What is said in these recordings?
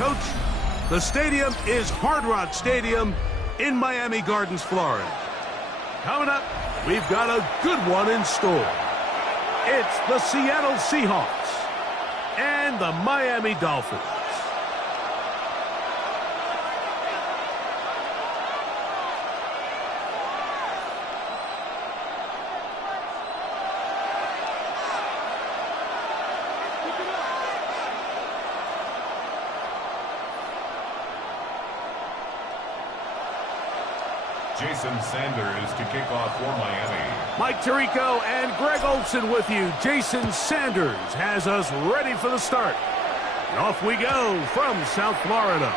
Coach, the stadium is Hard Rock Stadium in Miami Gardens, Florida. Coming up, we've got a good one in store. It's the Seattle Seahawks and the Miami Dolphins. Jason Sanders to kick off for Miami. Mike Tirico and Greg Olson with you. Jason Sanders has us ready for the start. And off we go from South Florida.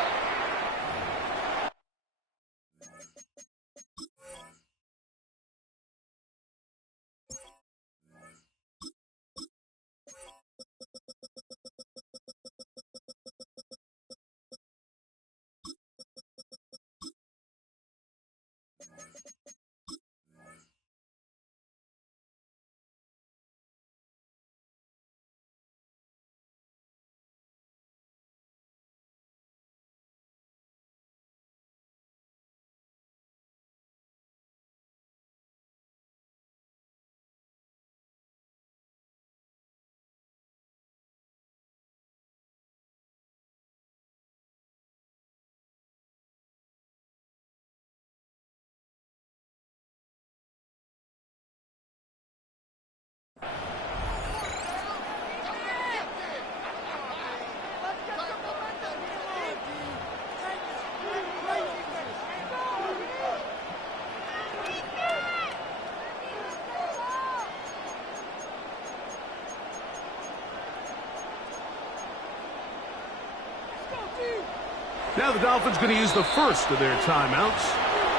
Now the Dolphins going to use the first of their timeouts,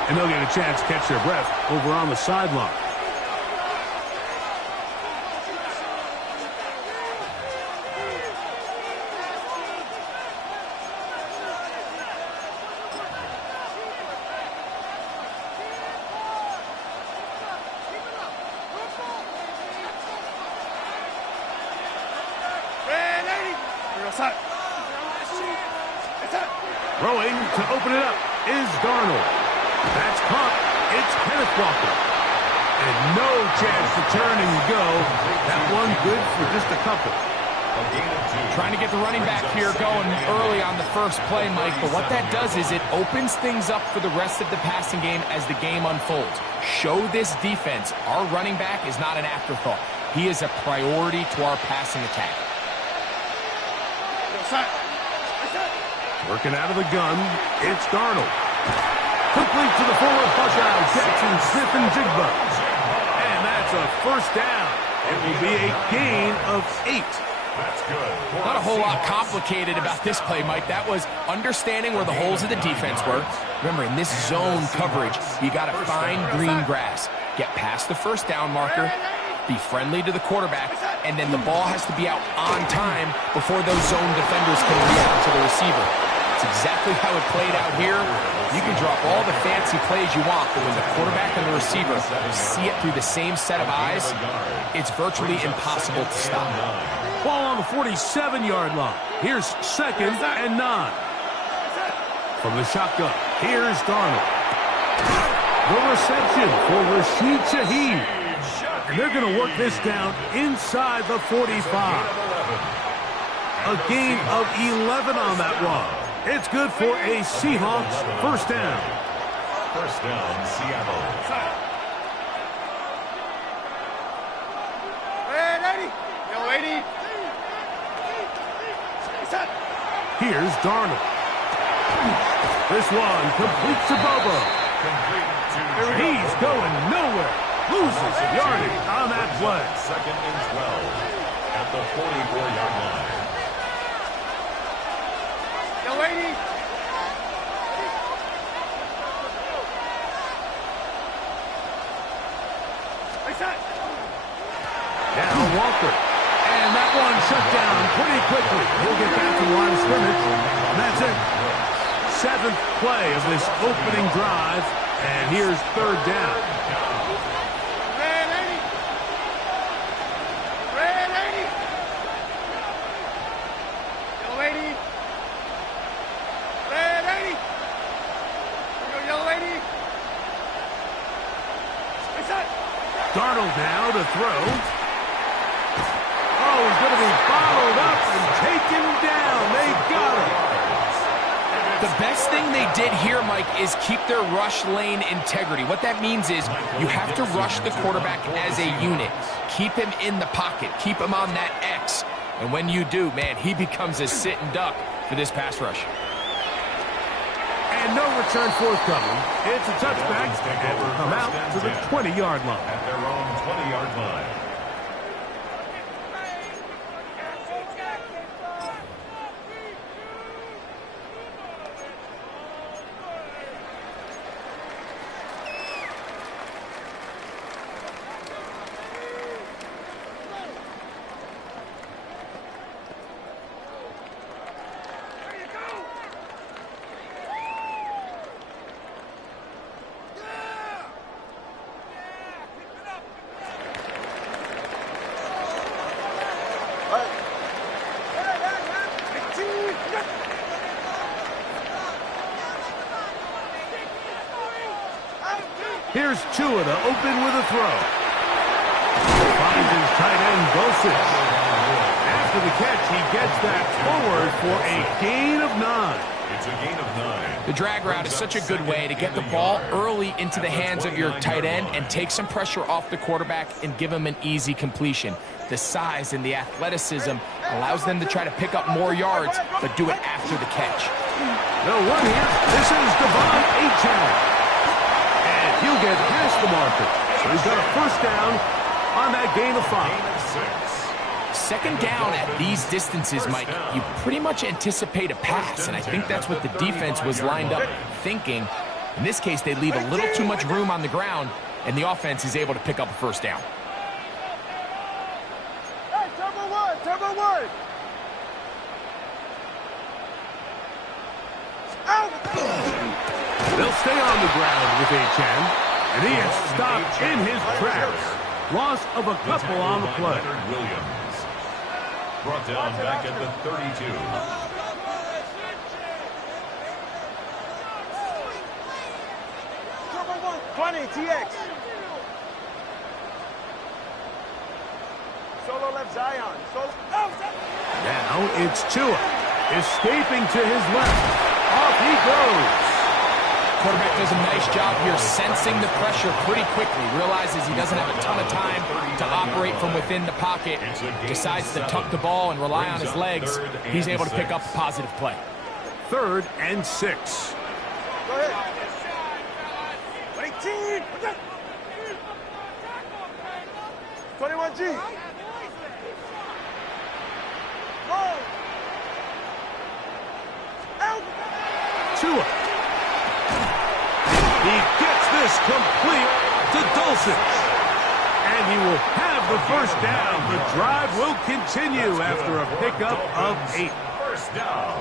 and they'll get a chance to catch their breath over on the sideline. Throwing to open it up is Darnold. That's caught. It's Kenneth Walker. And no chance to turn and go. That one good for just a couple. Trying to get the running back here going early on the first play, Mike. But what that does is it opens things up for the rest of the passing game as the game unfolds. Show this defense our running back is not an afterthought. He is a priority to our passing attack. Working out of the gun, it's Darnold. Complete to the forward Buckeye, Jackson Smith-Njigba. And that's a first down. It will be a gain of 8. That's good. Not a whole lot complicated about this play, Mike. That was understanding where the holes of the defense were. Remember, in this zone coverage, you got to find green grass. Get past the first down marker, be friendly to the quarterback, and then the ball has to be out on time before those zone defenders can react to the receiver. It's exactly how it played out here. You can drop all the fancy plays you want, but when the quarterback and the receiver see it through the same set of eyes, it's virtually impossible to stop. Ball on the 47-yard line. Here's 2nd and 9. From the shotgun, here's Darnold. The reception for Rashid Shaheed. And they're going to work this down inside the 45. A gain of 11 on that one. It's good for a Seahawks first down. First down, Seattle. Here's Darnold. This one completes to Bobo. He's going nowhere. Loses yardage on that play. 2nd and 12 at the 44-yard line. Now Walker. And that one shut down pretty quickly. He'll get back to the line of scrimmage. And that's it. 7th play of this opening drive. And here's 3rd down. Darnold now to throw. Oh, he's going to be bottled up and taken down. They got him. The best thing they did here, Mike, is keep their rush lane integrity. What that means is you have to rush the quarterback as a unit. Keep him in the pocket. Keep him on that X. And when you do, man, he becomes a sitting duck for this pass rush. And no return forthcoming. It's a touchback, and will come out to the 20-yard line. At their own 20-yard line. Here's Tua to open with a throw. Finds his tight end, Dulcich. After the catch, he gets that forward for a gain of 9. It's a gain of 9. The drag route is such a good way to get the ball early into the hands of your tight end and take some pressure off the quarterback and give him an easy completion. The size and the athleticism allows them to try to pick up more yards, but do it after the catch. No one here. This is Devon Achane. And he'll get past the marker. So he's got a first down on that gain of 5. Second down at these distances, Mike, you pretty much anticipate a pass, and I think that's what the defense was lined up thinking. In this case, they leave a little too much room on the ground, and the offense is able to pick up a first down. Hey, turbo one. They'll stay on the ground with Achane, and he is stopped in his tracks. Loss of a couple on the play. Williams. Brought down back at the 32. Turbo 1, 20, TX. Solo left Zion. Now it's Tua, escaping to his left. Off he goes. Quarterback does a nice job here sensing the pressure pretty quickly. Realizes he doesn't have a ton of time to operate from within the pocket. Decides to tuck the ball and rely on his legs. He's able to pick up a positive play. 3rd and 6. Go ahead. 21G. Go. Out. Tua. He gets this complete to Dulcich. And he will have the first down. The drive will continue after a pickup of 8. First down.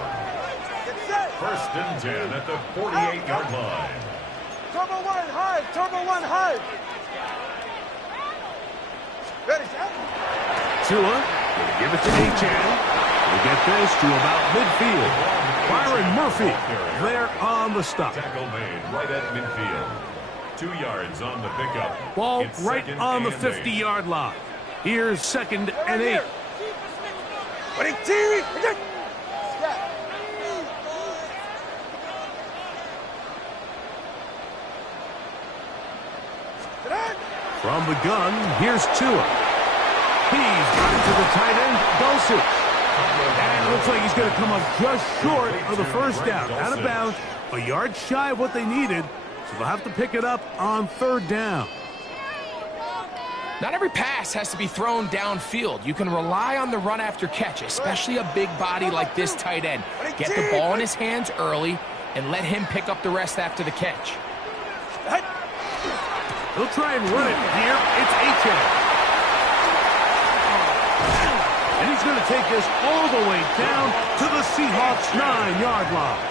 First and 10 at the 48-yard line. Turbo 1 hard. Turbo 1 hard. Ready, set. Tua going to give it to Achane. We get this to about midfield. Byron Murphy there on the stop. Tackle made right at midfield. 2 yards on the pickup. Ball It's right second on the and 50-yard line. Here's 2nd and 8. From the gun, here's Tua. He's got it to the tight end, Dulcich. And it looks like he's going to come up just short of the first down. Out of bounds, a yard shy of what they needed, so they'll have to pick it up on 3rd down. Not every pass has to be thrown downfield. You can rely on the run after catch, especially a big body like this tight end. Get the ball in his hands early and let him pick up the rest after the catch. He'll try and run it here. It's Achane. And he's going to take this all the way down to the Seahawks' 9-yard line.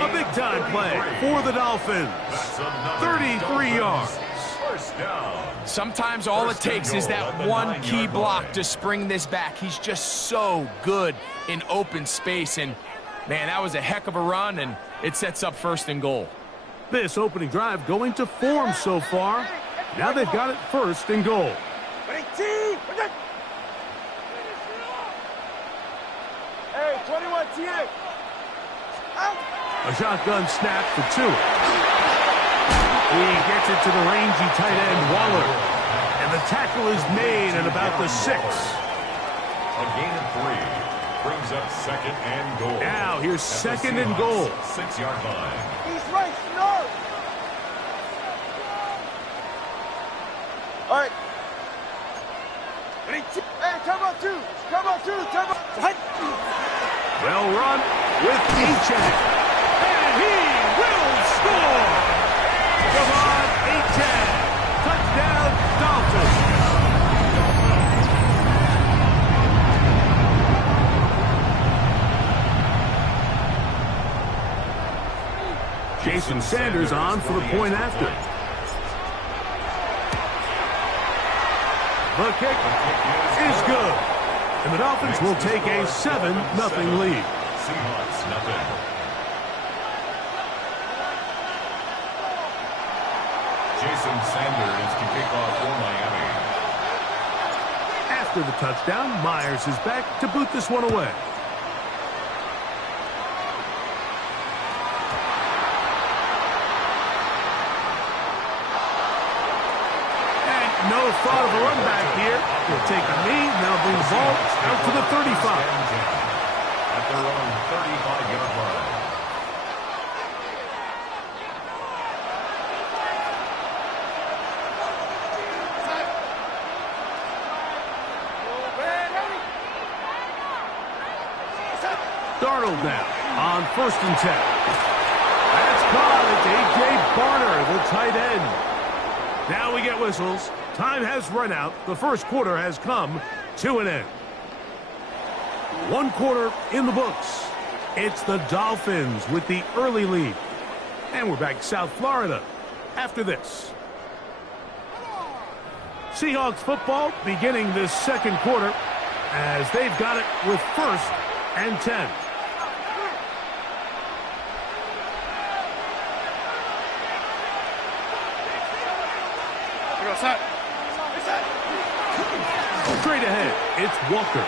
A big-time play for the Dolphins. 33 yards. First down. Sometimes all it takes is that one key block to spring this back. He's just so good in open space. And, man, that was a heck of a run, and it sets up 1st and goal. This opening drive going to form so far. Now they've got it first and goal. Hey, 21 TA. Out. A shotgun snap for Tua. He gets it to the rangy tight end, Waller. And the tackle is made at about the 6. A gain of 3. Brings up second and goal. Now here's second and goal. 6-yard line. He's right, snarl. All right. Hey, turbo 2. Turbo 2. Turbo. Well run with Gtowncapp. And he will score. Come on, Gtowncapp. Touchdown, Dolphins. Jason Sanders on for the point after. The kick is good. And the Dolphins will take a 7-0 lead. Seahawks, nothing. Jason Sanders to kick off for Miami. After the touchdown, Myers is back to boot this one away. No thought of a run back here. He'll take a knee, now bring the ball out to the 35. At their own 35-yard line. Darnold now on 1st and 10. That's caught. It's A.J. Barner, the tight end. Now we get whistles. Time has run out. The first quarter has come to an end. 1 quarter in the books. It's the Dolphins with the early lead. And we're back to South Florida after this. Seahawks football beginning this second quarter as they've got it with 1st and 10. Straight ahead, it's Walker.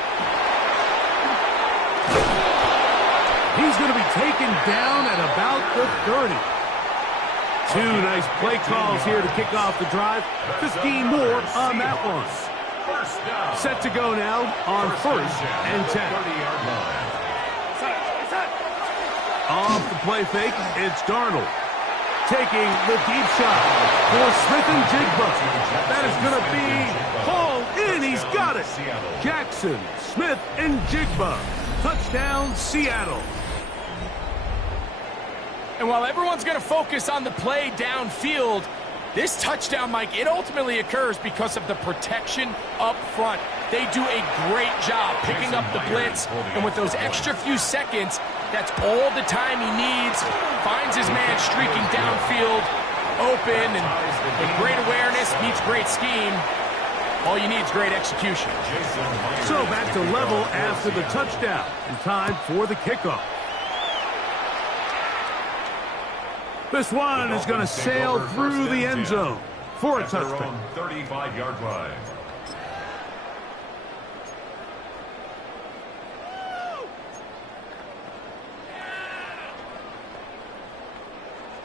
He's going to be taken down at about the 30. 2 nice play calls here to kick off the drive. 15 more on that one. Set to go now on 1st and 10. Off the play fake, it's Darnold. Taking the deep shot for Smith and Jigba. That is going to be hauled in. He's got it. Jackson, Smith, and Jigba. Touchdown, Seattle. And while everyone's going to focus on the play downfield, this touchdown, Mike, it ultimately occurs because of the protection up front. They do a great job picking up the blitz, and with those extra few seconds, that's all the time he needs. Finds his man streaking downfield, open, and with great awareness, meets great scheme. All you need is great execution. So back to level after the touchdown, and time for the kickoff. This one is going to sail through the end zone for a touchdown. 35-yard line.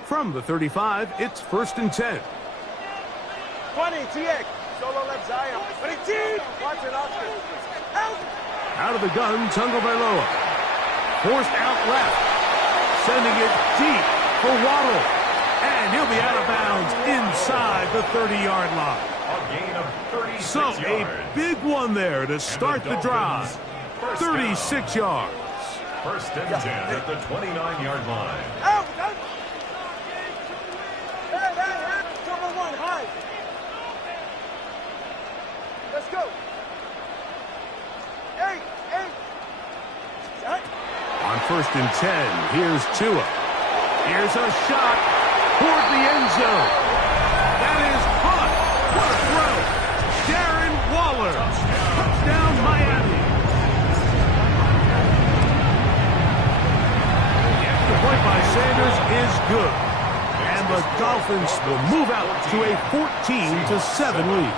From the 35, it's 1st and 10. 20, TX. Solo left Zion. 22. Watch it, Oscar. Out. Out of the gun, Tagovailoa. Forced out left. Sending it deep for Waddle. And he'll be out of bounds inside the 30-yard line. A gain of 36 So yards. a big one there to start the drive. 36 yards. 1st and 10 at the 29-yard line. Out. Out. Hey. Turbo 1, high. Let's go. 8. On 1st and 10, here's Tua. Here's a shot toward the end zone. That is hot. What a throw. Darren Waller. Touchdown, Miami. The extra point by Sanders is good. And the Dolphins will move out to a 14-7 lead.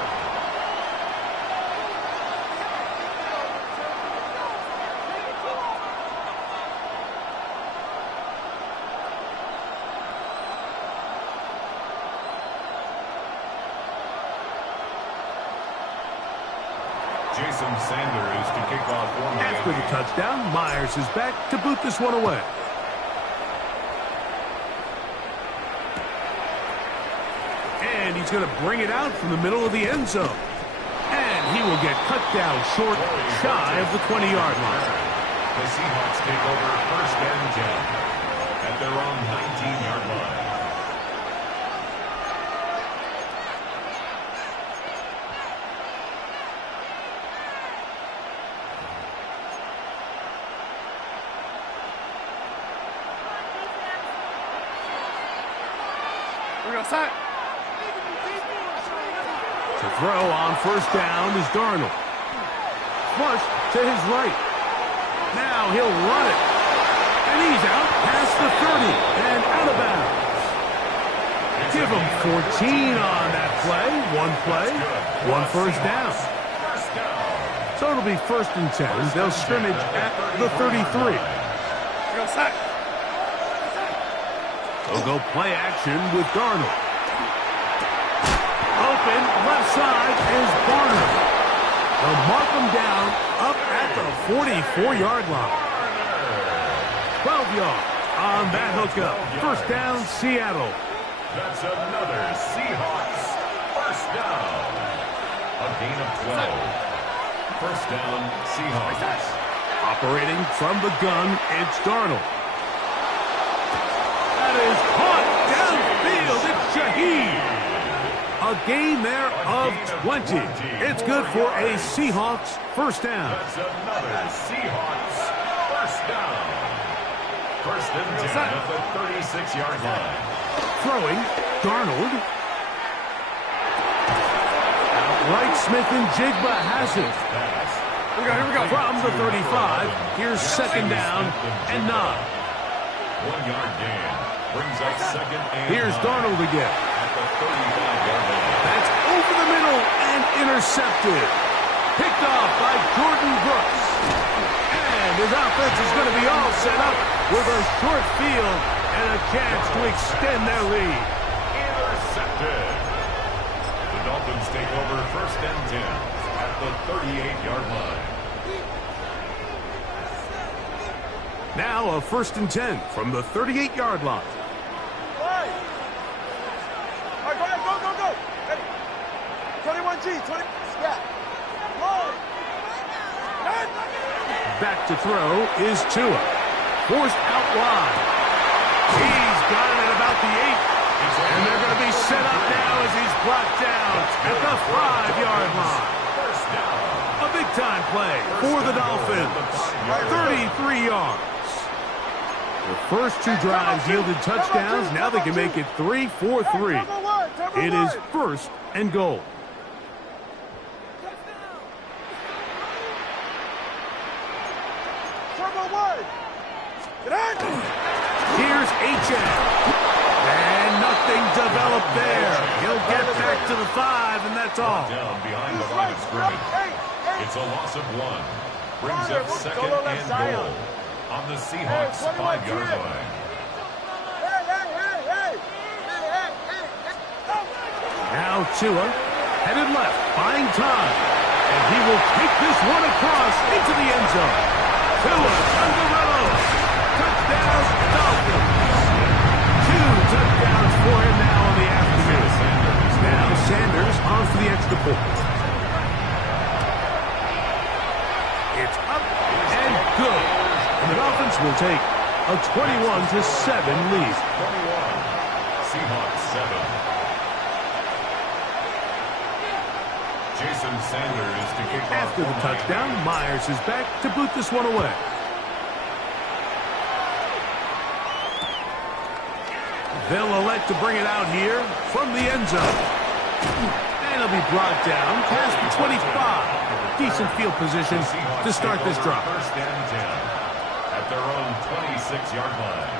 Jason Sanders to kick off for Miami. After the touchdown, Myers is back to boot this one away. And he's going to bring it out from the middle of the end zone. And he will get cut down short, shy of the 20-yard line. The Seahawks take over first and 10 at their own 19-yard line. To throw on first down is Darnold. Flush to his right. Now he'll run it. And he's out past the 30 and out of bounds. Give him 14 on that play, one first down. So it'll be first and 10. They'll scrimmage at the 33. They'll go play action with Darnold. Open, left side is Barner. They'll mark him down up at the 44-yard line. 12 yards on that hookup. First down, Seattle. That's another Seahawks first down. A gain of 12. First down, Seahawks. Operating from the gun, it's Darnold. That is caught downfield. It's Shaheed. A gain there of 20. It's good for a Seahawks first down. That's another Seahawks first down. First and 10 at the 36-yard line. Throwing, Darnold. Outright Smith and Jigba has it. Here we go. From the 35, here's second down and 9. 1 yard gain. Brings up second and Here's 9 Darnold again. at the 35-yard line. That's over the middle and intercepted. Picked off by Jordan Brooks. And his offense is going to be all set up with a short field and a chance to extend their lead. Intercepted. The Dolphins take over first and 10 at the 38-yard line. Now a first and 10 from the 38-yard line. All right, go. Ready. 21G, 20. Yeah. Back to throw is Tua. Forced out wide. He's got it at about the 8. And they're going to be set up now as he's brought down at the 5-yard line. A big-time play for the Dolphins. 33 yards. The first two drives yielded touchdowns. Now they can make it 3-4-3. It is first and goal. Here's H.M. And nothing developed there. He'll get back to the 5, and that's all. Down behind the line of scrimmage. It's a loss of 1. Brings up second and goal on the Seahawks 5-yard line. Now Tua, headed left, buying time. And he will take this one across into the end zone. Tua, Tagovailoa. Touchdown, Dolphins. 2 touchdowns for him now in the afternoon. Now Sanders on for the extra point. It's up and good. And the Dolphins will take a 21-7 lead. 21. Seahawks 7. Jason Sanders to kick off. After the touchdown, Myers is back to boot this one away. They'll elect to bring it out here from the end zone. And it'll be brought down past the 25. Decent field position to start this drive. First and 10 at their own 26-yard line.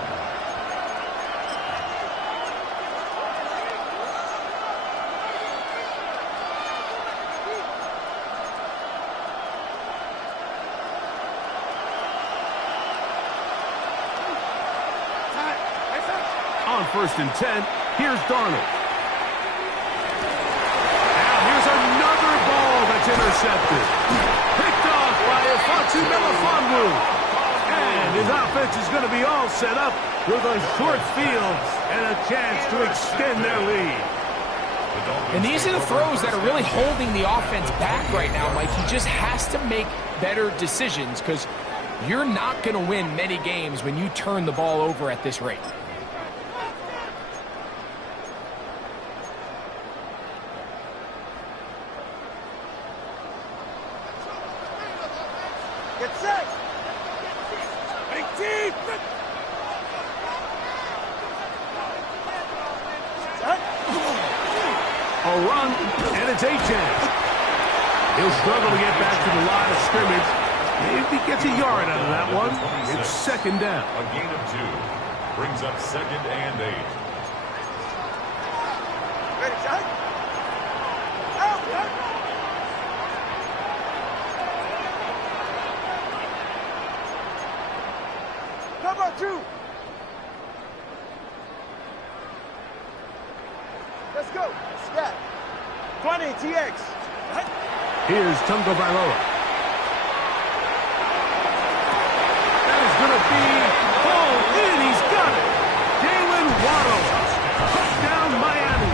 on 1st and 10. Here's Darnold. Now here's another ball that's intercepted. Picked off by Afonso Melifonwu. And his offense is going to be all set up with a short field and a chance to extend their lead. And these are the throws that are really holding the offense back right now, Mike. He just has to make better decisions because you're not going to win many games when you turn the ball over at this rate. Get set. Big team. A run, and it's A-Chan. He'll struggle to get back to the line of scrimmage. Maybe gets a yard out of that one. It's 2nd down. A gain of 2. Brings up 2nd and 8. Ready, shot. Out, out. Cover 2. Let's go. Stat. 20, TX. Here's Tungo Bailoa. That is going to be pulled in. He's got it. Jalen Waddle. Touchdown, Miami.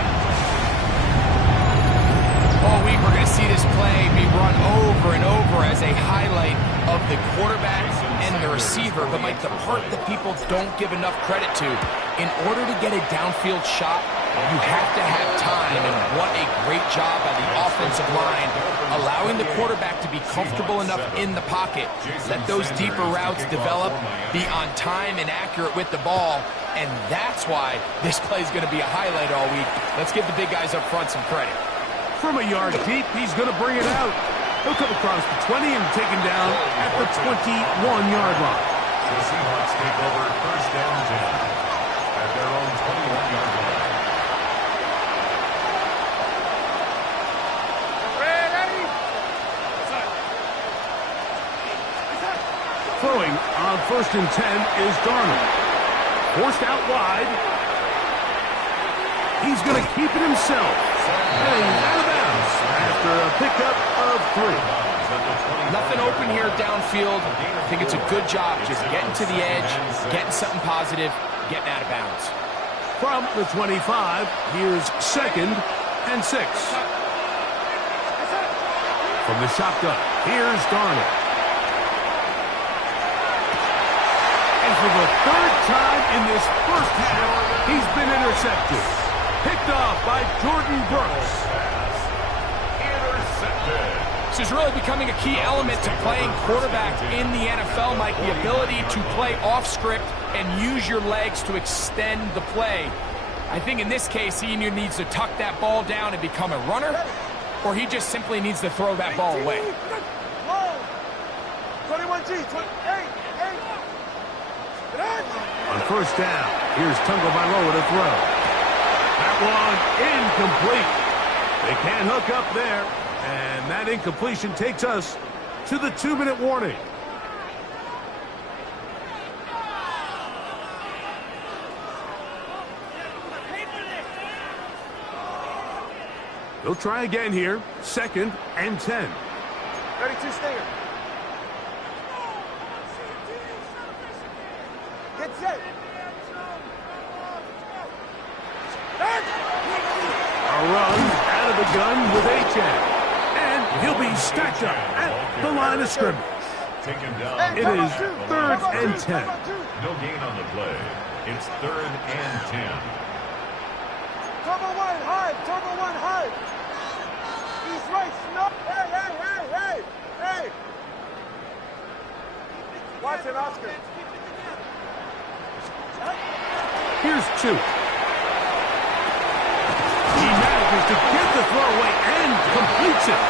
All week we're going to see this play be run over and over as a highlight of the quarterback and the receiver. But, Mike, the part that people don't give enough credit to, in order to get a downfield shot, you have to have time, and what a great job by the offensive line, allowing the quarterback to be comfortable enough in the pocket, let those deeper routes develop, be on time and accurate with the ball, and that's why this play is going to be a highlight all week. Let's give the big guys up front some credit. From a yard deep, he's going to bring it out. He'll come across the 20 and take him down at the 21-yard line. The Seahawks take over 1st and 10 at their own 21-yard line. Throwing on 1st and 10 is Darnold. Forced out wide. He's going to keep it himself. And he's out of bounds after a pickup of 3. Nothing open here downfield. I think it's a good job just getting to the edge, getting something positive, getting out of bounds. From the 25, here's 2nd and 6. From the shotgun, here's Darnold. And for the 3rd time in this first half, he's been intercepted. Picked off by Jordan Brooks. Intercepted. This is really becoming a key element to playing quarterback in the NFL, Mike. The ability to play off script and use your legs to extend the play. I think in this case, he either needs to tuck that ball down and become a runner, or he just simply needs to throw that ball away. 21G, 28. On 1st down, here's Tungo Bailoa to throw. That one incomplete. They can't hook up there, and that incompletion takes us to the 2-minute warning. They'll try again here. 2nd and 10. 32 Stinger. Get set. A run out of the gun with A-Chan. And he'll be stacked up at the line of scrimmage. Take him down. It is 3rd and 10. No gain on the play. It's 3rd and 10. Turbo 1 hard. Turbo 1 hard. He's right. Snap. Hey. Watch it, Oscar. Here's 2. He manages to get the throw away and completes it.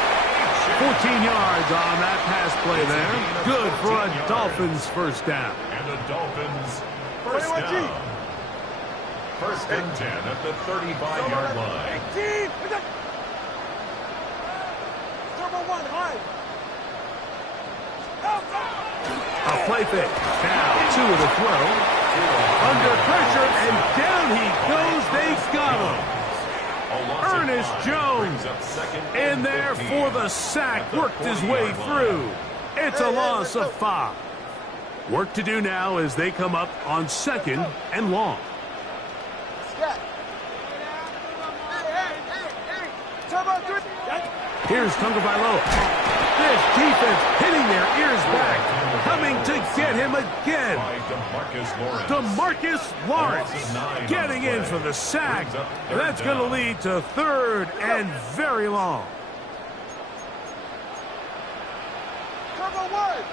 14 yards on that pass play there. Good for a Dolphins 1st down. And the Dolphins 1st down. 1st and 10 at the 35-yard line. 18. Turbo 1 hard. A play fake. Now 2 of the throw. Under pressure, and down he goes. They got him. Ernest Jones in there for the sack. Worked his way through. It's a loss of 5. Work to do now as they come up on 2nd and long. Here's Tagovailoa. This defense hitting their ears back, coming to get him again. DeMarcus Lawrence getting in for the sack. That's going to lead to 3rd and very long. Cover 1.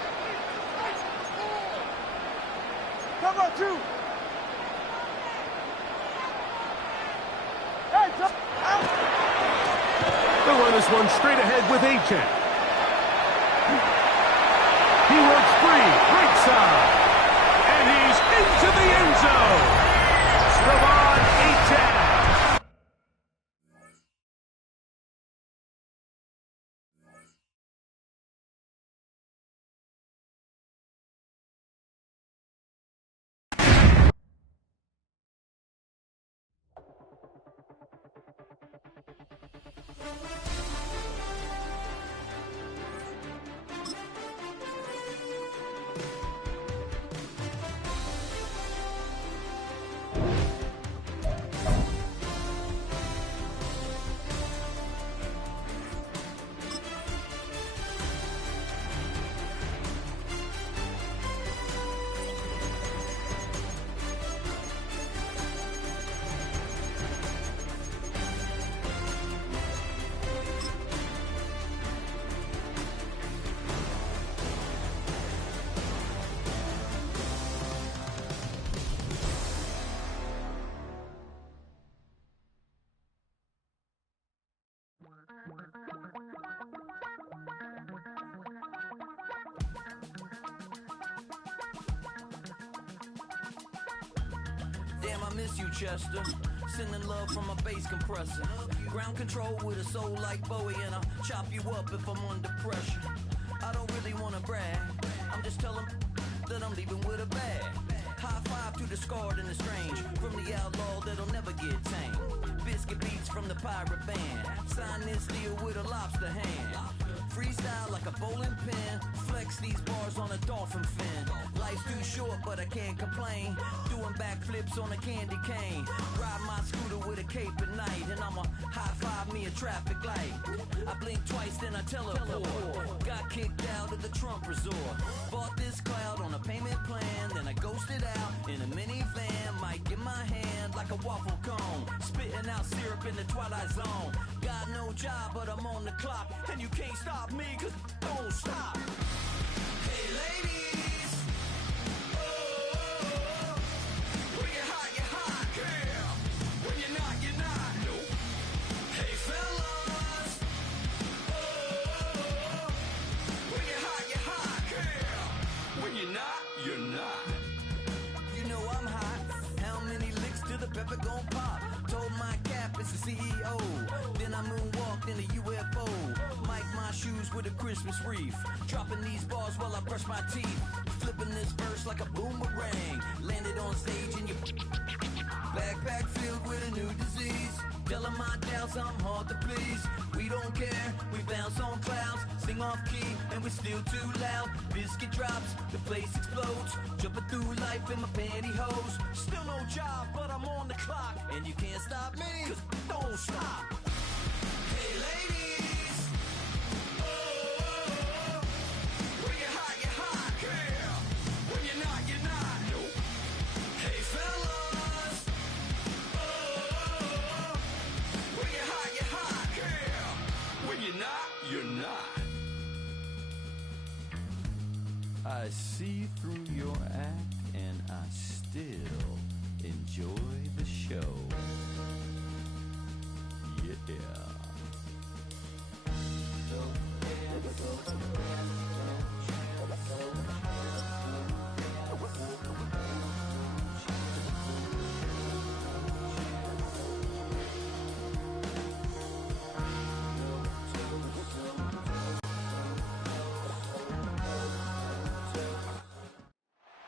Cover 2. Hey, out. They'll run this one straight ahead with Achane. He works free, right side. And he's into the end zone. Ravon Achane. Damn, I miss you, Chester. Sending love from a bass compressor. Ground control with a soul like Bowie, and I'll chop you up if I'm under pressure. I don't really want to brag. I'm just telling that I'm leaving with a bag. High five to the scarred and the strange. From the outlaw that'll never get tamed. Biscuit beats from the pirate band. Sign this deal with a lobster hand. Freestyle like a bowling pin. Flex these bars on a dolphin fin. Life's too short, but I can't complain. Doing backflips on a candy cane. Ride my scooter with a cape at night. And I'ma high five me a traffic light. I blink twice, then I teleport. Got kicked out of the Trump resort. Bought this cloud on a payment plan. Then I ghosted out in a minivan. Might get my hand like a waffle cone. Spitting out syrup in the twilight zone. Got no job, but I'm on the clock. And you can't stop me, cause don't stop. Hey ladies, oh, when you're hot, girl. When you're not, nope. Hey fellas, oh, when you're hot, girl. When you're not. You know I'm hot. How many licks till the pepper gon' pop? Told my cap it's the CEO. Then I moonwalked in a UFO. Mic my shoes with a Christmas wreath. Dropping these bars while I brush my teeth. Flipping this verse like a boomerang. Landed on stage in your backpack filled with a new disease. Telling my doubts I'm hard to please. We don't care, we bounce on clouds. Sing off key and we're still too loud. Biscuit drops, the place explodes. Jumping through life in my pantyhose. Still no job, but I'm on the clock. And you can't stop me, cause don't stop. Hey ladies, oh, when you're hot, girl. When you're not, nope. Hey fellas, oh, when you're hot, girl. When you're not. I see through your act and I still enjoy the show. Yeah.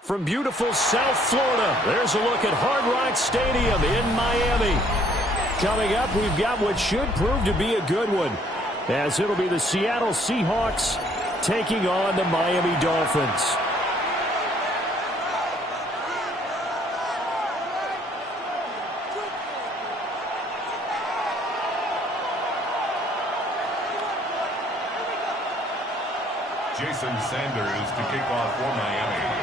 from beautiful South Florida. There's a look at Hard Rock Stadium in Miami. Coming up, we've got what should prove to be a good one, as it'll be the Seattle Seahawks taking on the Miami Dolphins. Jason Sanders to kick off for Miami.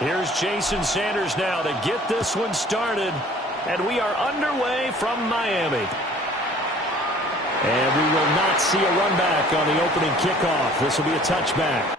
Here's Jason Sanders now to get this one started. And we are underway from Miami. And we will not see a run back on the opening kickoff. This will be a touchback.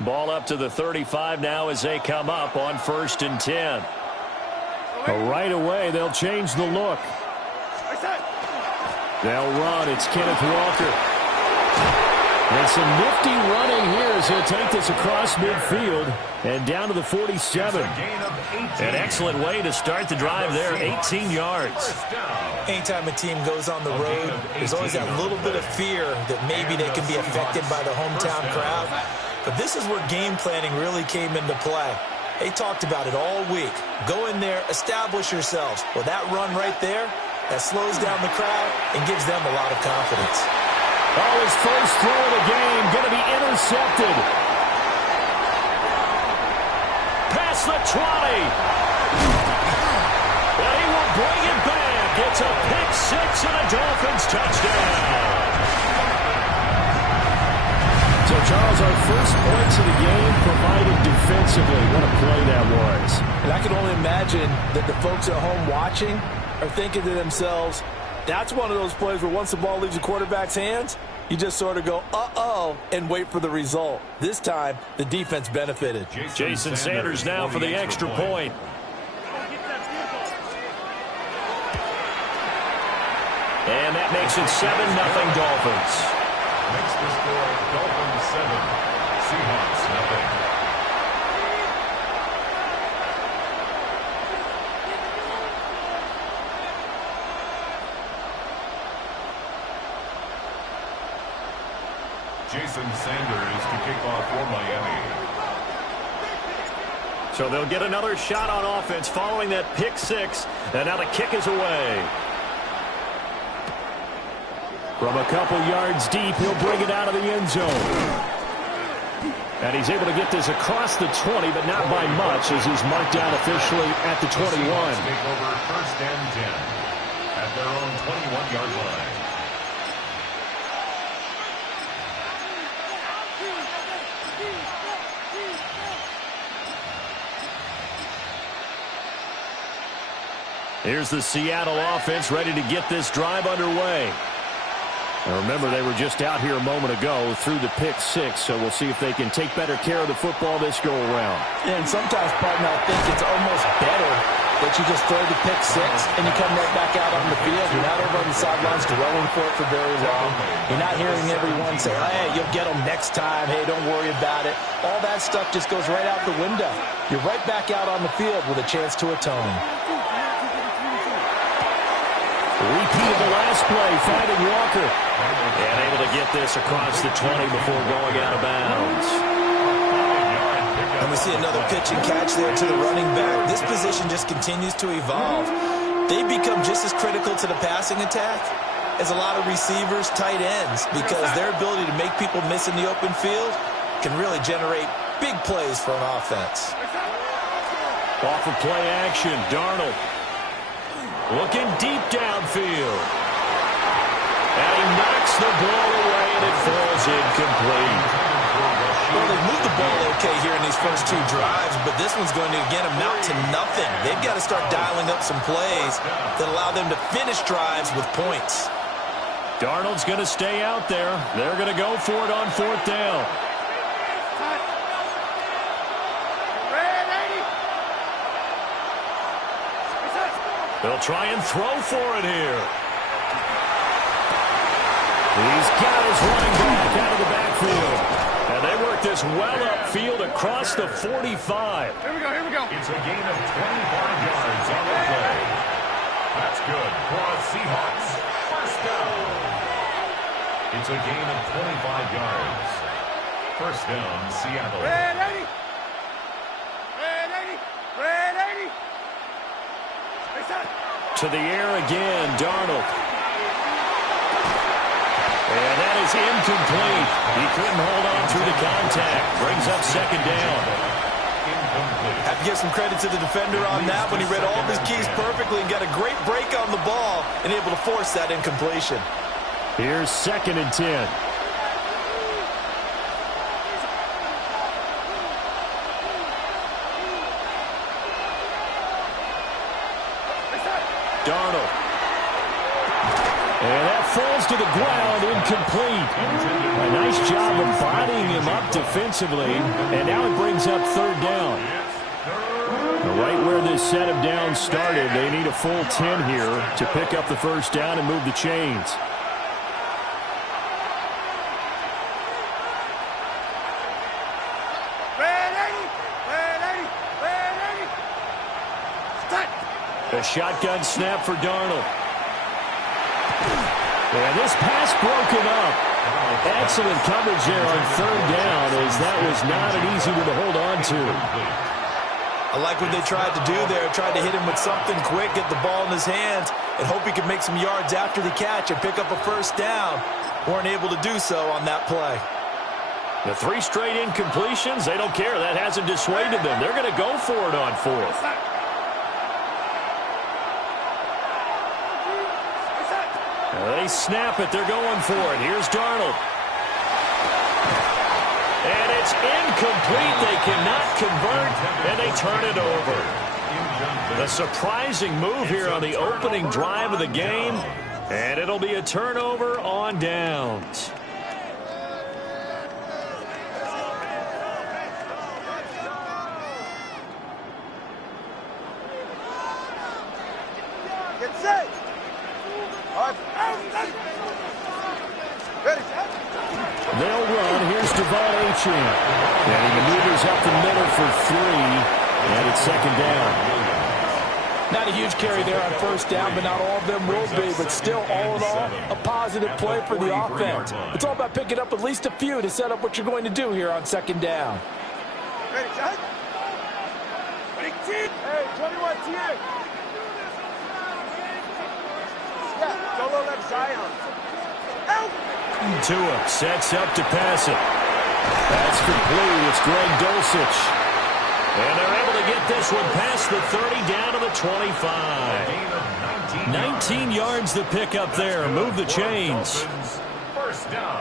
Ball up to the 35 now as they come up on 1st and 10. Right away, they'll change the look. They'll run. It's Kenneth Walker. And some nifty running here as he'll take this across midfield and down to the 47. An excellent way to start the drive there, 18 yards. Anytime a team goes on the road, there's always that little bit of fear that maybe they can be affected by the hometown crowd. But this is where game planning really came into play. They talked about it all week. Go in there, establish yourselves. Well, that run right there, that slows down the crowd and gives them a lot of confidence. Oh, his first throw of the game going to be intercepted. Past the 20. And he will bring it back. It's a pick six and a Dolphins touchdown. So, Charles, our first points of the game provided defensively. What a play that was. And I can only imagine that the folks at home watching are thinking to themselves, that's one of those plays where once the ball leaves the quarterback's hands, you just sort of go, uh-oh, and wait for the result. This time, the defense benefited. Jason Sanders now for the extra point. And that makes it 7-0 Dolphins. Makes the score Dolphins 7, Seahawks nothing. Jason Sanders to kick off for Miami. So they'll get another shot on offense following that pick six. And now the kick is away. From a couple yards deep, he'll bring it out of the end zone. And he's able to get this across the 20, but not by much, as he's marked down officially at the 21. Take over 1st and 10 at their own 21-yard line. Here's the Seattle offense ready to get this drive underway. Now remember, they were just out here a moment ago through the pick six, so we'll see if they can take better care of the football this go-around. And sometimes, partner, I think it's almost better that you just throw the pick six and you come right back out on the field. You're not over on the sidelines dwelling for it for very long. You're not hearing everyone say, hey, you'll get them next time. Hey, don't worry about it. All that stuff just goes right out the window. You're right back out on the field with a chance to atone. Repeat of the last play, finding Walker. And able to get this across the 20 before going out of bounds. And we see another pitch and catch there to the running back. This position just continues to evolve. They become just as critical to the passing attack is a lot of receivers, tight ends, because their ability to make people miss in the open field can really generate big plays for an offense. Off of play action, Darnold looking deep downfield. And he knocks the ball away, and it falls incomplete. Well, they moved the ball okay here in these first two drives, but this one's going to, again, amount to nothing. They've got to start dialing up some plays that allow them to finish drives with points. Darnold's going to stay out there. They're going to go for it on fourth down. They'll try and throw for it here. He's got his running back out of the backfield. And they work this well upfield across the 45. Here we go. It's a gain of 25 yards on the play. That's good for a Seahawks first down. It's a gain of 25 yards. First down, Seattle. Red 80. To the air again, Darnold. And that is incomplete. He couldn't hold on through the contact. Brings up second down. Have to give some credit to the defender on that when he read all of his keys perfectly and got a great break on the ball and able to force that incompletion. Here's 2nd and 10. Darnold. And that falls to the ground, incomplete. A nice job of bodying him up defensively, and now it brings up third down. Right where this set of downs started, they need a full 10 here to pick up the first down and move the chains. A shotgun snap for Darnold. And this pass broken up. Excellent coverage there on third down, as that was not an easy one to hold on to. I like what they tried to do there. Tried to hit him with something quick, get the ball in his hands, and hope he could make some yards after the catch and pick up a first down. Weren't able to do so on that play. The 3 straight incompletions, they don't care. That hasn't dissuaded them. They're going to go for it on fourth. They snap it. They're going for it. Here's Darnold. And it's incomplete. They cannot convert, and they turn it over. A surprising move here on the opening drive of the game, and it'll be a turnover on downs. Get set. They'll run. Here's Devon Achane. And he maneuvers up the middle for 3. And it's second down. Not a huge carry there on first down, but not all of them will be. But still, all in all, a positive play for the offense. It's all about picking up at least a few to set up what you're going to do here on second down. Ready, shot. Hey, 21 TA. Yeah, solo left Zion. Out. Tua sets up to pass it. That's complete. It's Greg Dulcich. And they're able to get this one past the 30 down to the 25. 19 yards to pick up there. Move the chains.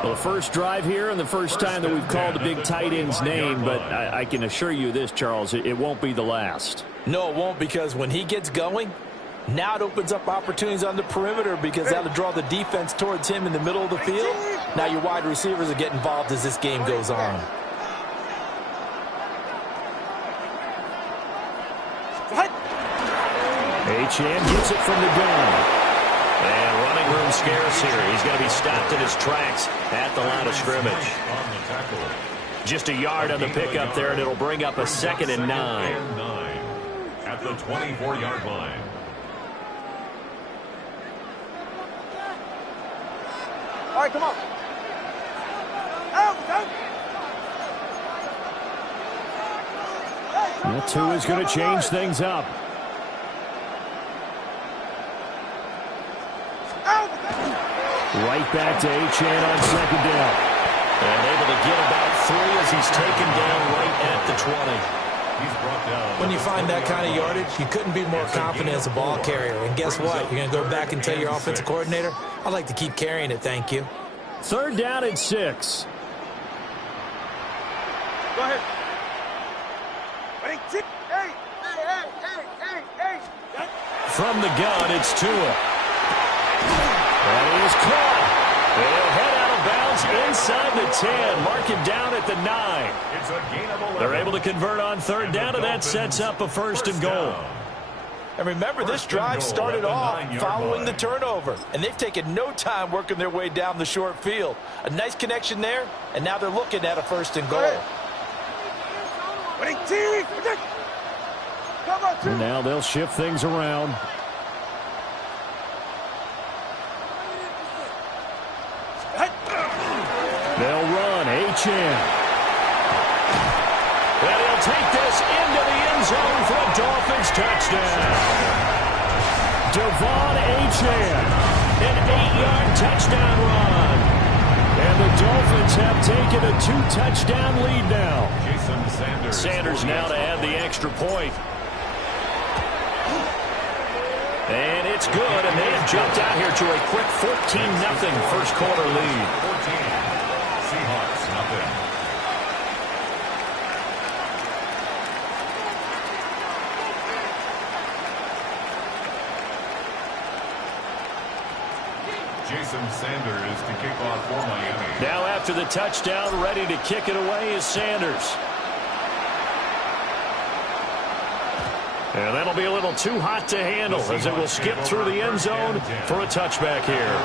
Well, the first drive here and the first time that we've called the big tight end's name, but I can assure you this, Charles, it won't be the last. No, it won't, because when he gets going, now it opens up opportunities on the perimeter, because that'll draw the defense towards him in the middle of the field. Now your wide receivers will get involved as this game goes on. Achane gets it from the gun. And running room scarce here. He's going to be stopped in his tracks at the line of scrimmage. Just a yard on the pickup there, and it'll bring up a 2nd and 9. At the 24-yard line. All right, come on. Out. That 2 is going to change things up. Right back to Achane on second down. And able to get about 3 as he's taken down right at the 20. He's brought down. When you find that kind of yardage, you couldn't be more confident as a ball carrier. And guess what? You're going to go back and tell your offensive coordinator, I'd like to keep carrying it, thank you. 3rd down and 6. Go ahead. Hey. From the gun, it's Tua. And he is caught. They'll head out of bounds inside the 10. Mark him down at the 9. It's a gain of 11. They're able to convert on 3rd down, and that sets up a 1st and goal. And remember, this drive started off following the turnover. And they've taken no time working their way down the short field. A nice connection there, and now they're looking at a 1st and goal. And now they'll shift things around. They'll run. Achane. And he'll take this into the end zone for a Dolphins touchdown. Devon Achane. An 8-yard touchdown run. And the Dolphins have taken a 2-touchdown lead now. Sanders now to add the extra point. And it's good, and they have jumped out here to a quick 14-0 first quarter lead. 14. Seahawks, nothing. Jason Sanders to kick off for Miami. Now after the touchdown, ready to kick it away is Sanders. And that'll be a little too hot to handle as it will skip through the end zone for a touchback here.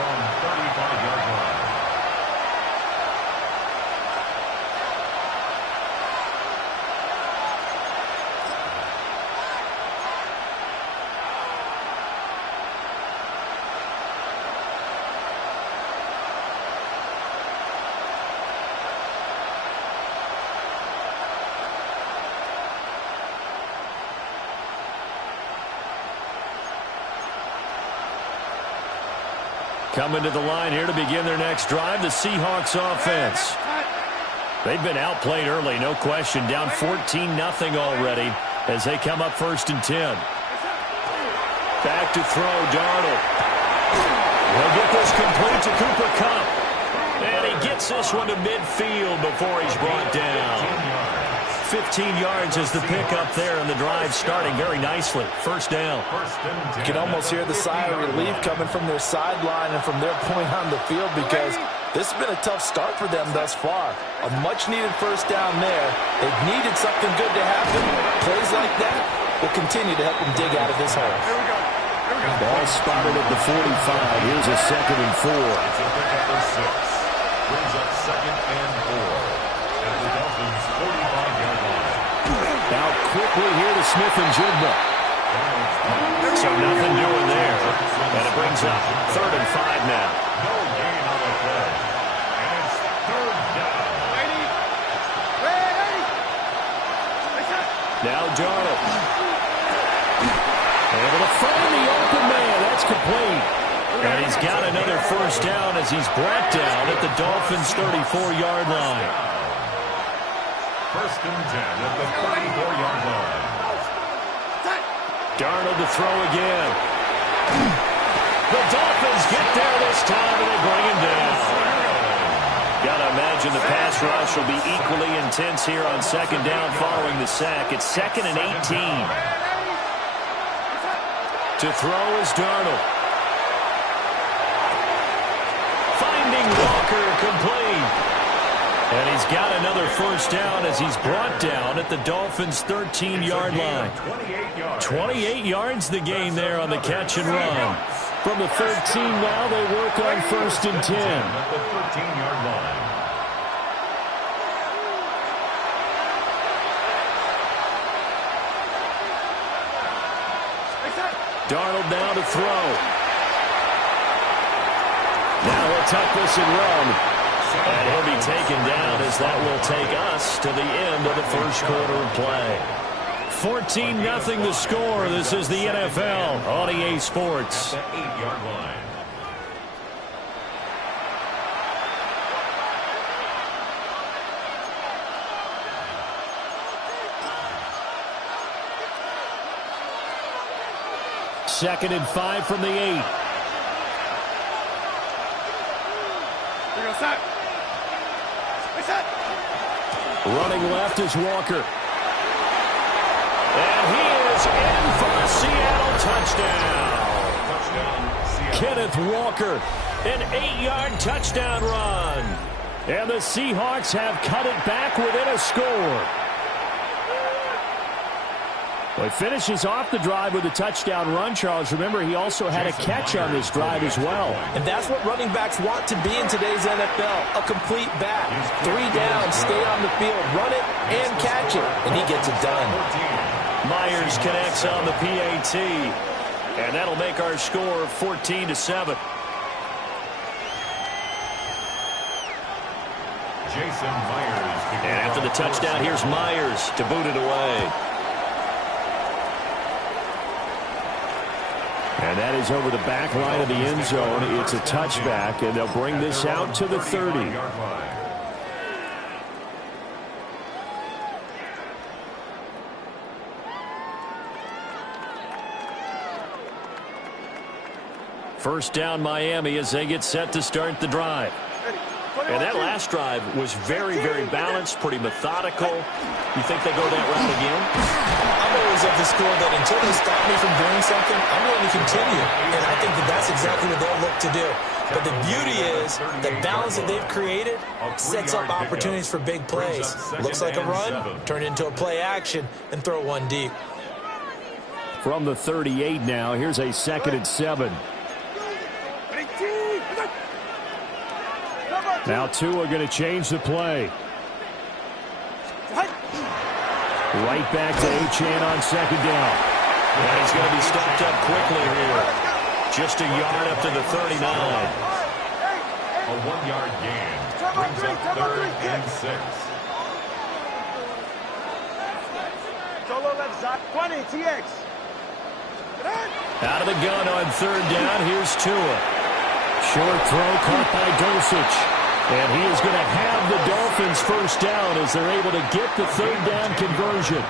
Coming to the line here to begin their next drive, the Seahawks offense. They've been outplayed early, no question. Down 14-0 already as they come up 1st and 10. Back to throw, Darnold. He'll get this complete to Cooper Kupp. And he gets this one to midfield before he's brought down. 15 yards is the pickup there, and the drive starting very nicely. 1st down. You can almost hear the sigh of relief coming from their sideline and from their point on the field because this has been a tough start for them thus far. A much-needed 1st down there. They've needed something good to happen. Plays like that will continue to help them dig out of this hole. Ball spotted at the 45. Here's a 2nd and 4. It's a pickup for 6. Brings up 2nd and 4. At the Dolphins' 45-yard line. Out quickly here to Smith and Jigba. So nothing doing there. And it brings up 3rd and 5 now. No gain on the play. And it's 3rd down. Now Darnold. Able to find the open man. That's complete. And he's got another 1st down as he's brought down at the Dolphins' 34-yard line. 1st and 10 at the 34-yard line. Darnold to throw again. The Dolphins get there this time, and they bring him down. Got to imagine the pass rush will be equally intense here on 2nd down following the sack. It's 2nd and 18. To throw is Darnold. Finding Walker complete. And he's got another 1st down as he's brought down at the Dolphins' 13-yard line. 28 yards the gain there on the catch and run. From the 13 now, they work on 1st and 10. At the 13-yard line. Darnold now to throw. Now he'll tuck this and run. And he'll be taken down as that will take us to the end of the first quarter of play. 14-0 the score. This is the NFL on EA Sports. At the 8-yard line. 2nd and 5 from the 8. Running left is Walker. And he is in for a Seattle touchdown. Kenneth Walker, an 8-yard touchdown run. And the Seahawks have cut it back within a score. Well, he finishes off the drive with a touchdown run, Charles. Remember, he also had a catch on this drive as well. And that's what running backs want to be in today's NFL, a complete back. 3 down, stay on the field, run it, and catch it. And he gets it done. Myers connects on the PAT. And that'll make our score 14-7. Jason Myers. And after the touchdown, here's Myers to boot it away. And that is over the back line of the end zone. It's a touchback, and they'll bring this out to the 30. First down, Miami, as they get set to start the drive. And that last drive was very, very balanced, pretty methodical. You think they go that route again? I'm always of the school that until they stop me from doing something, I'm going to continue. And I think that that's exactly what they'll look to do. But the beauty is the balance that they've created sets up opportunities for big plays. Looks like a run, turn into a play action, and throw one deep. From the 38 now, here's a 2nd and 7. Now Tua going to change the play. Right back to Achane on 2nd down. And he's going to be stopped up quickly here. Just a yard up to the 39. A 1-yard gain brings up 3rd and 6. Solo left side, 20, TX. Out of the gun on 3rd down, here's Tua. Short throw caught by Dulcich. And he is going to have the Dolphins first down as they're able to get the 3rd down conversion.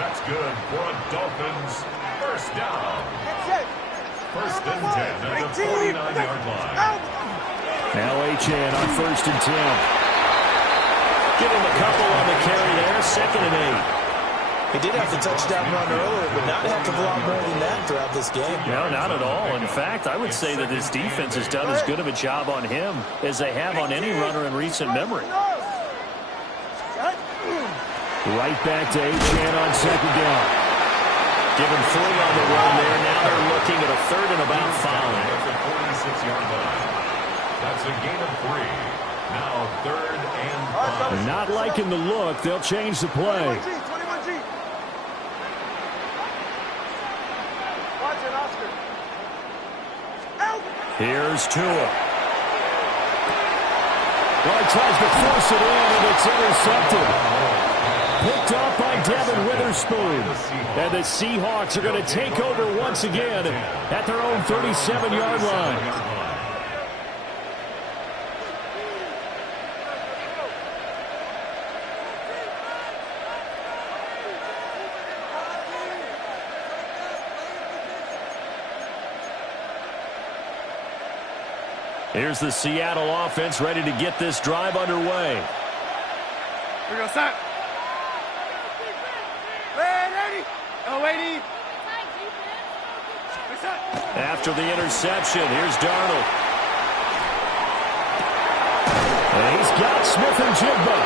That's good for a Dolphins first down. First and 10 at the 49-yard line. Now Achane on 1st and 10. Give him a couple on the carry there. 2nd and 8. He did have the touchdown run earlier, but not a heck of a lot more than that throughout this game. No, not at all. In fact, I would say that his defense has done as good of a job on him as they have on any runner in recent memory. Right back to Achane on 2nd down. Give him 3 on the run there. Now they're looking at a 3rd and about 5. At the 46-yard line. That's a gain of 3. Now 3rd and 5. They're not liking the look. They'll change the play. Here's Tua. Well, he tries to force it in, and it's intercepted. Picked off by Devin Witherspoon. And the Seahawks are going to take over once again at their own 37-yard line. Here's the Seattle offense ready to get this drive underway. Here we go, start. Ready. Oh, wait. After the interception, here's Darnold. And he's got Smith and Jigba.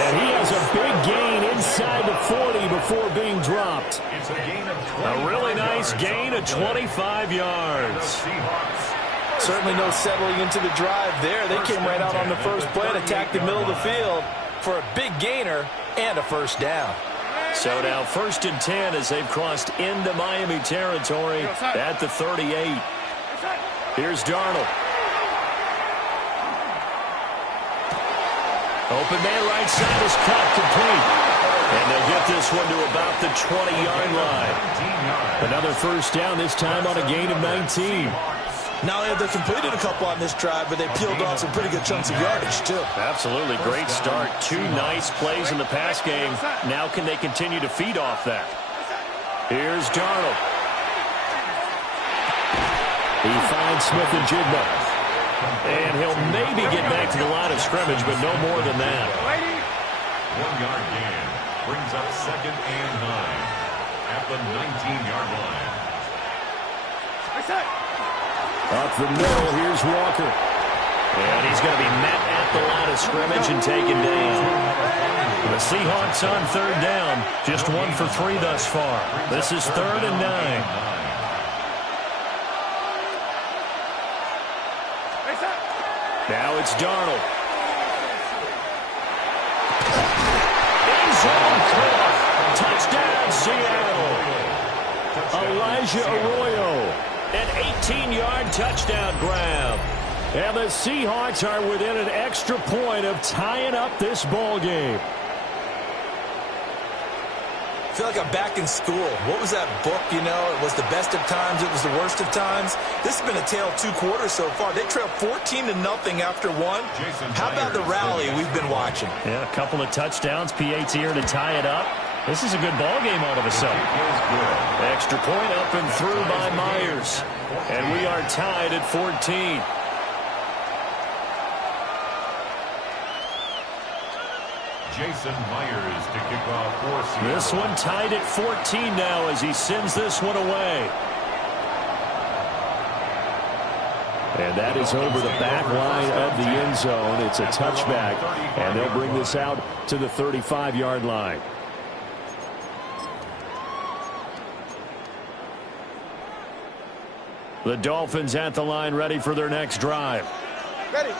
And he has a big gain inside the 40 before being dropped. It's a gain of 20. A really nice gain of 25 yards. Certainly no settling into the drive there. They came right out on the first play and attacked the middle of the field for a big gainer and a first down. So now 1st and 10 as they've crossed into Miami territory at the 38. Here's Darnold. Open man right side is cut complete. And they'll get this one to about the 20-yard line. Another first down, this time on a gain of 19. Not only have they completed a couple on this drive, but they peeled off some pretty good chunks of yardage, too. Absolutely. Great start. 2 nice plays in the pass game. Now can they continue to feed off that? Here's Darnold. He finds Smith and Jigba. And he'll maybe get back to the line of scrimmage, but no more than that. 1-yard gain brings up 2nd and 9 at the 19-yard line. Up the middle, here's Walker. And he's going to be met at the line of scrimmage and taken down. The Seahawks on 3rd down. Just 1 for 3 thus far. This is 3rd and 9. Now it's Darnold. End zone caught. Touchdown, Seattle. Elijah Arroyo. An 18-yard touchdown grab. And the Seahawks are within an extra point of tying up this ball game. I feel like I'm back in school. What was that book, you know? It was the best of times. It was the worst of times. This has been a tale of 2 quarters so far. They trailed 14-0 after 1. How about the rally we've been watching? Yeah, a couple of touchdowns. PAT here to tie it up. This is a good ball game all of a sudden. Extra point up and through by Myers. And we are tied at 14. Jason Myers to kick off for Seattle. This one tied at 14 now as he sends this one away. And that is over the back line of the end zone. It's a touchback, and they'll bring this out to the 35-yard line. The Dolphins at the line ready for their next drive.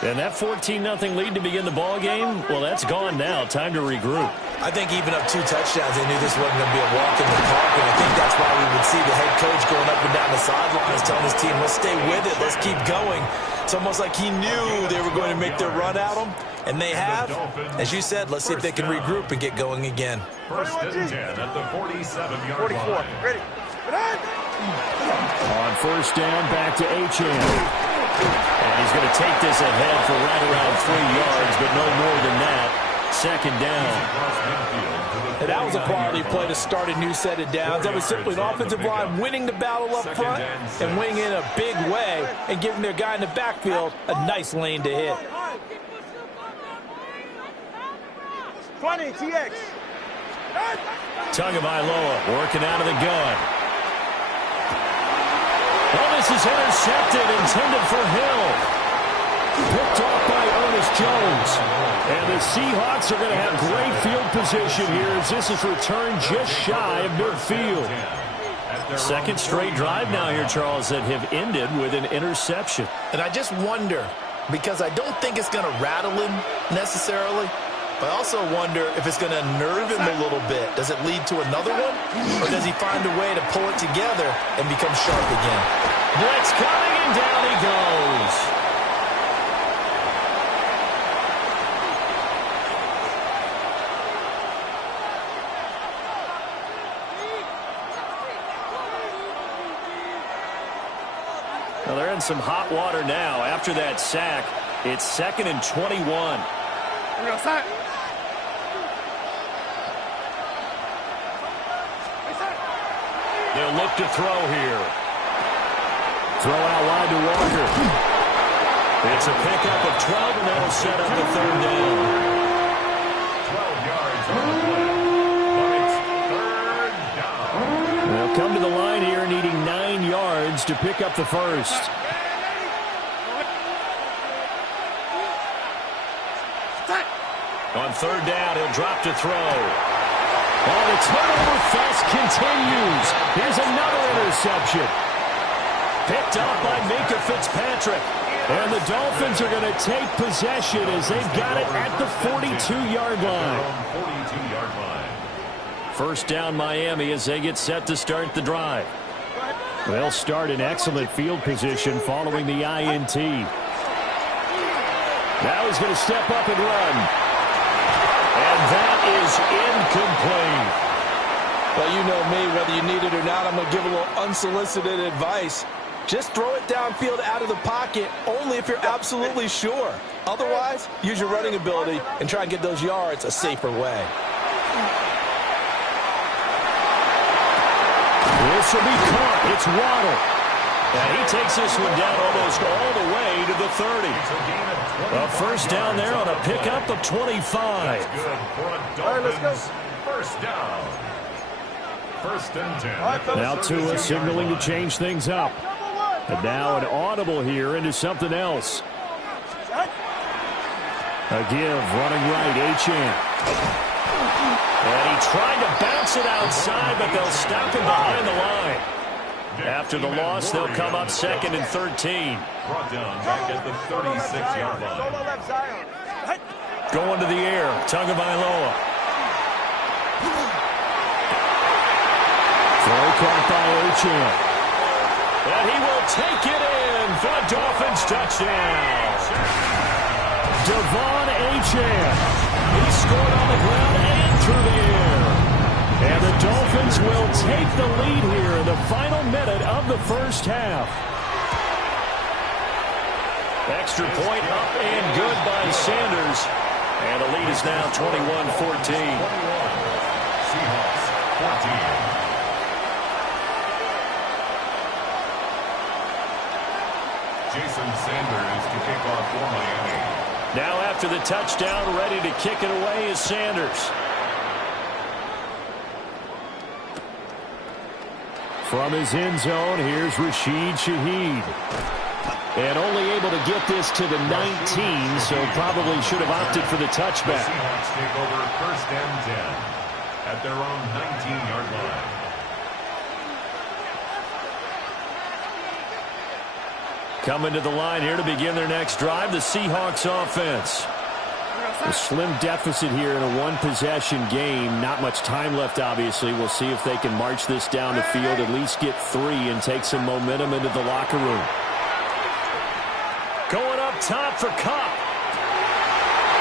And that 14-0 lead to begin the ball game, well, that's gone now. Time to regroup. I think even up 2 touchdowns, they knew this wasn't going to be a walk in the park, and I think that's why we would see the head coach going up and down the sidelines telling his team, let's stay with it, let's keep going. It's almost like he knew they were going to make their run at him, and they have. As you said, let's see if they can regroup and get going again. 1st and 10 at the 47-yard line. Ready. On 1st down, back to Achane. And he's going to take this ahead for right around 3 yards, but no more than that. 2nd down. And that was a quality play to start a new set of downs. That was simply an offensive line winning the battle up front and winning in a big way and giving their guy in the backfield a nice lane to hit. 20, TX. Tagovailoa working out of the gun. Oh, this is intercepted, intended for Hill. Picked off by Ernest Jones. And the Seahawks are going to have great field position here as this is returned just shy of midfield. 2nd straight drive now here, Charles, that have ended with an interception. And I just wonder, because I don't think it's going to rattle him necessarily, but I also wonder if it's going to nerve him a little bit. Does it lead to another one? Or does he find a way to pull it together and become sharp again? Blitz coming, and down he goes. Well, they're in some hot water now. After that sack, it's 2nd and 21. They'll look to throw here. Throw out wide to Walker. It's a pickup of 12, and that'll set up the 3rd down. 12 yards on the play, but it's 3rd down. They'll come to the line here needing 9 yards to pick up the first. On 3rd down, he'll drop to throw. Oh, the turnover fest continues. Here's another interception. Picked up by Minkah Fitzpatrick. And the Dolphins are going to take possession as they've got it at the 42-yard line. 42-yard line. 1st down Miami as they get set to start the drive. They'll start in excellent field position following the INT. Now he's going to step up and run. And that is incomplete. Well, you know me, whether you need it or not, I'm going to give a little unsolicited advice. Just throw it downfield out of the pocket only if you're absolutely sure. Otherwise, use your running ability and try and get those yards a safer way. This will be caught. It's Waddle. And he takes this one down almost all the way to the 30. A first down there on a pickup of 25. That's good for a Dolphins first down. First and 10. Now Tua signaling to change things up. And now an audible here into something else. A give, running right, Achane. And he tried to bounce it outside, but they'll stop him behind the line. After the loss, they'll come up second and 13. Brought down back at the 36-yard line. Going to the air, Tagovailoa. Throw caught by Achane. And he will take it in for a Dolphins touchdown. Devon Achane. He scored on the ground and through the air. And the Dolphins will take the lead here in the final minute of the first half. Extra point up and good by Sanders. And the lead is now 21-14. Seahawks 14. Jason Sanders to kick off for Miami. Now after the touchdown, ready to kick it away is Sanders. From his end zone, here's Rashid Shaheed. And only able to get this to the 19, so probably should have opted for the touchback. The Seahawks take over first and 10 at their own 19-yard line. Coming to the line here to begin their next drive, the Seahawks offense. A slim deficit here in a one-possession game. Not much time left, obviously. We'll see if they can march this down the field, at least get 3, and take some momentum into the locker room. Going up top for Kupp.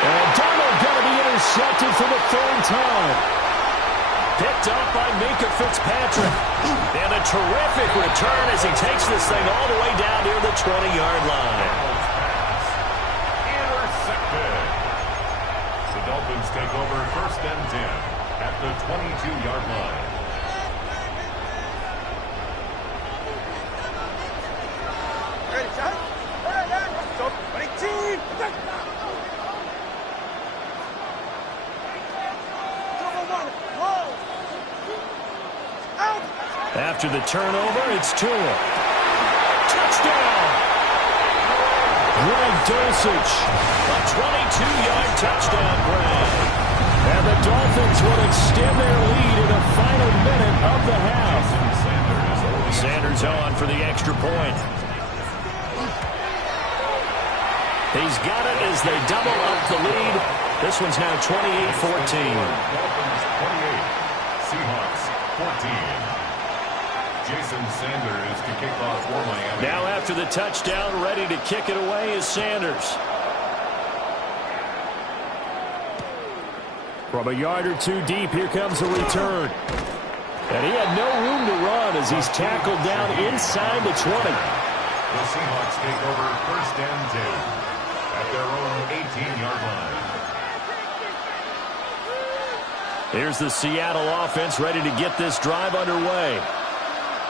And Darnold going to be intercepted for the 3rd time. Picked up by Minkah Fitzpatrick. And a terrific return as he takes this thing all the way down near the 20-yard line. Intercepted. The Dolphins take over first and 10 at the 22-yard line. Ready, son? Go, 22! After the turnover, it's Tua. Touchdown! Greg Dulcich. A 22-yard touchdown grab. And the Dolphins will extend their lead in the final minute of the half. Sanders on for the extra point. He's got it as they double up the lead. This one's now 28-14. Dolphins 28, Seahawks 14. Jason Sanders to kick off for Miami. Now after the touchdown, ready to kick it away is Sanders. From a yard or two deep, here comes a return. And he had no room to run as he's tackled down inside the 20. The Seahawks take over first and 10 at their own 18-yard line. Here's the Seattle offense ready to get this drive underway.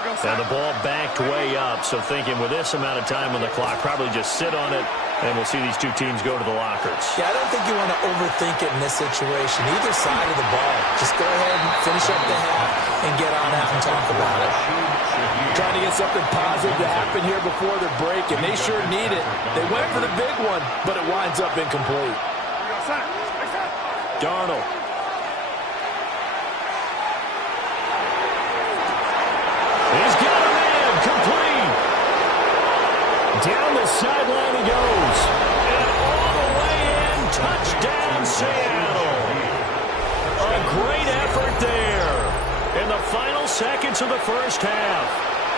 And the ball backed way up, so thinking with this amount of time on the clock, probably just sit on it, and we'll see these two teams go to the lockers. Yeah, I don't think you want to overthink it in this situation. Either side of the ball. Just go ahead and finish up the half and get on out and talk about it. Trying to get something positive to happen here before the break, and they sure need it. They went for the big one, but it winds up incomplete. Darnold. He's got a man, complete. Down the sideline he goes. And all the way in, touchdown Seattle. A great effort there in the final seconds of the first half.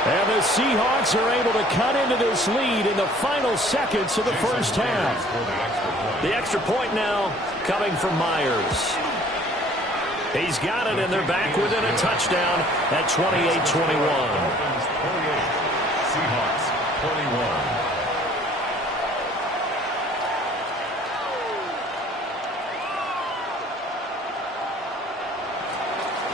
And the Seahawks are able to cut into this lead in the final seconds of the first half. The extra point now coming from Myers. He's got it, and they're back within a touchdown at 28-21. Seahawks 21.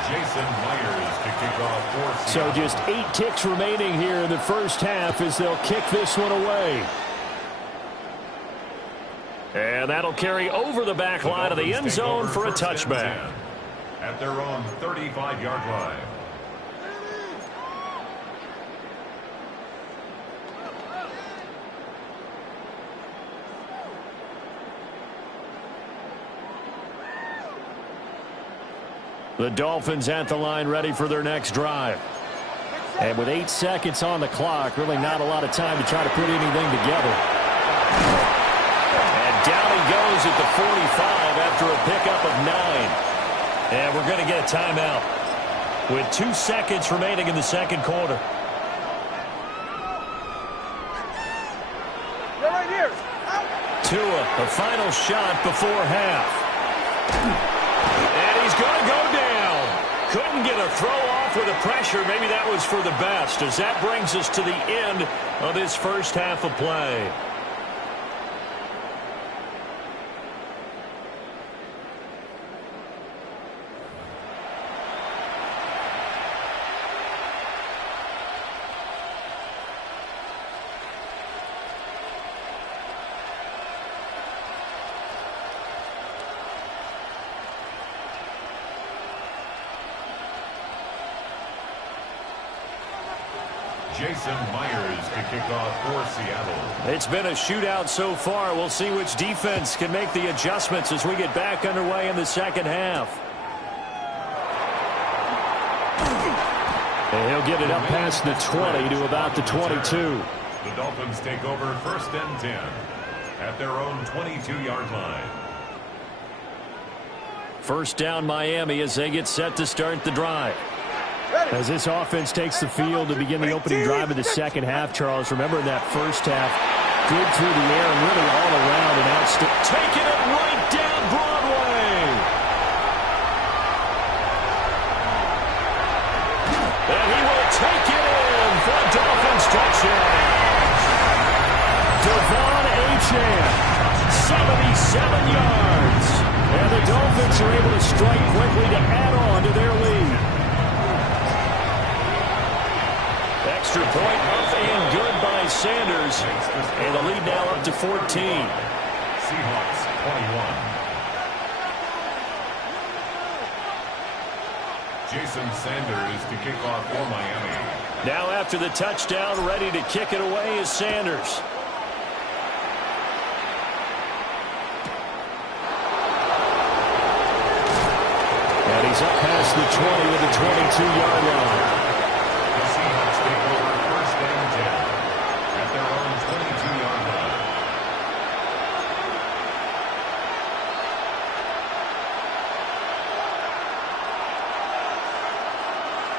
Jason Myers to kick off for So Seattle. just 8 ticks remaining here in the first half as they'll kick this one away. And that'll carry over the back line of the end zone for a touchback. At their own 35-yard line. The Dolphins at the line ready for their next drive. And with 8 seconds on the clock, really not a lot of time to try to put anything together. And down he goes at the 45 after a pickup of 9. And we're going to get a timeout with 2 seconds remaining in the second quarter. Right here. Tua, the final shot before half. And he's going to go down. Couldn't get a throw off with the pressure. Maybe that was for the best, as that brings us to the end of this first half of play. Jason Myers to kick off for Seattle. It's been a shootout so far. We'll see which defense can make the adjustments as we get back underway in the second half. And he'll get it up past the 20 to about the 22. The Dolphins take over 1st and 10 at their own 22-yard line. First down Miami as they get set to start the drive. As this offense takes the field to begin the opening drive of the second half, Charles, remember in that first half, good through the air and really all around and outstanding. Taking it right down Broadway. And he will take it in for a Dolphins touchdown. Devon Achane, 77 yards. And the Dolphins are able to strike quickly to add on to their lead. Extra point up and good by Sanders. And the lead now up to 14. Seahawks 21. Jason Sanders to kick off for Miami. Now after the touchdown, ready to kick it away is Sanders. And he's up past the 20 with the 22-yard line. The Seahawks take over 1st and 10 at their own 22-yard line.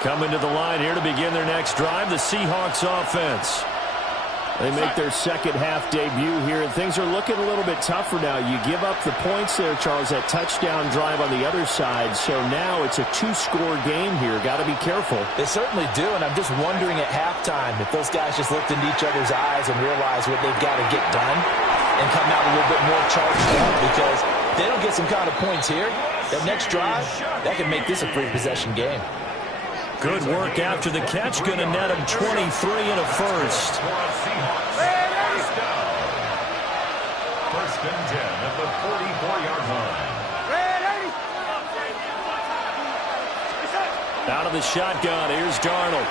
Coming to the line here to begin their next drive, the Seahawks offense. They make their second half debut here, and things are looking a little bit tougher now. You give up the points there, Charles, that touchdown drive on the other side. So now it's a 2-score game here. Got to be careful. They certainly do, and I'm just wondering at halftime if those guys just looked into each other's eyes and realized what they've got to get done and come out a little bit more charged up, because if they don't get some kind of points here, that next drive, that could make this a free-possession game. Good work after the catch. Going to net him 23 and a first. First and 10 at the 44-yard line. Out of the shotgun, here's Darnold.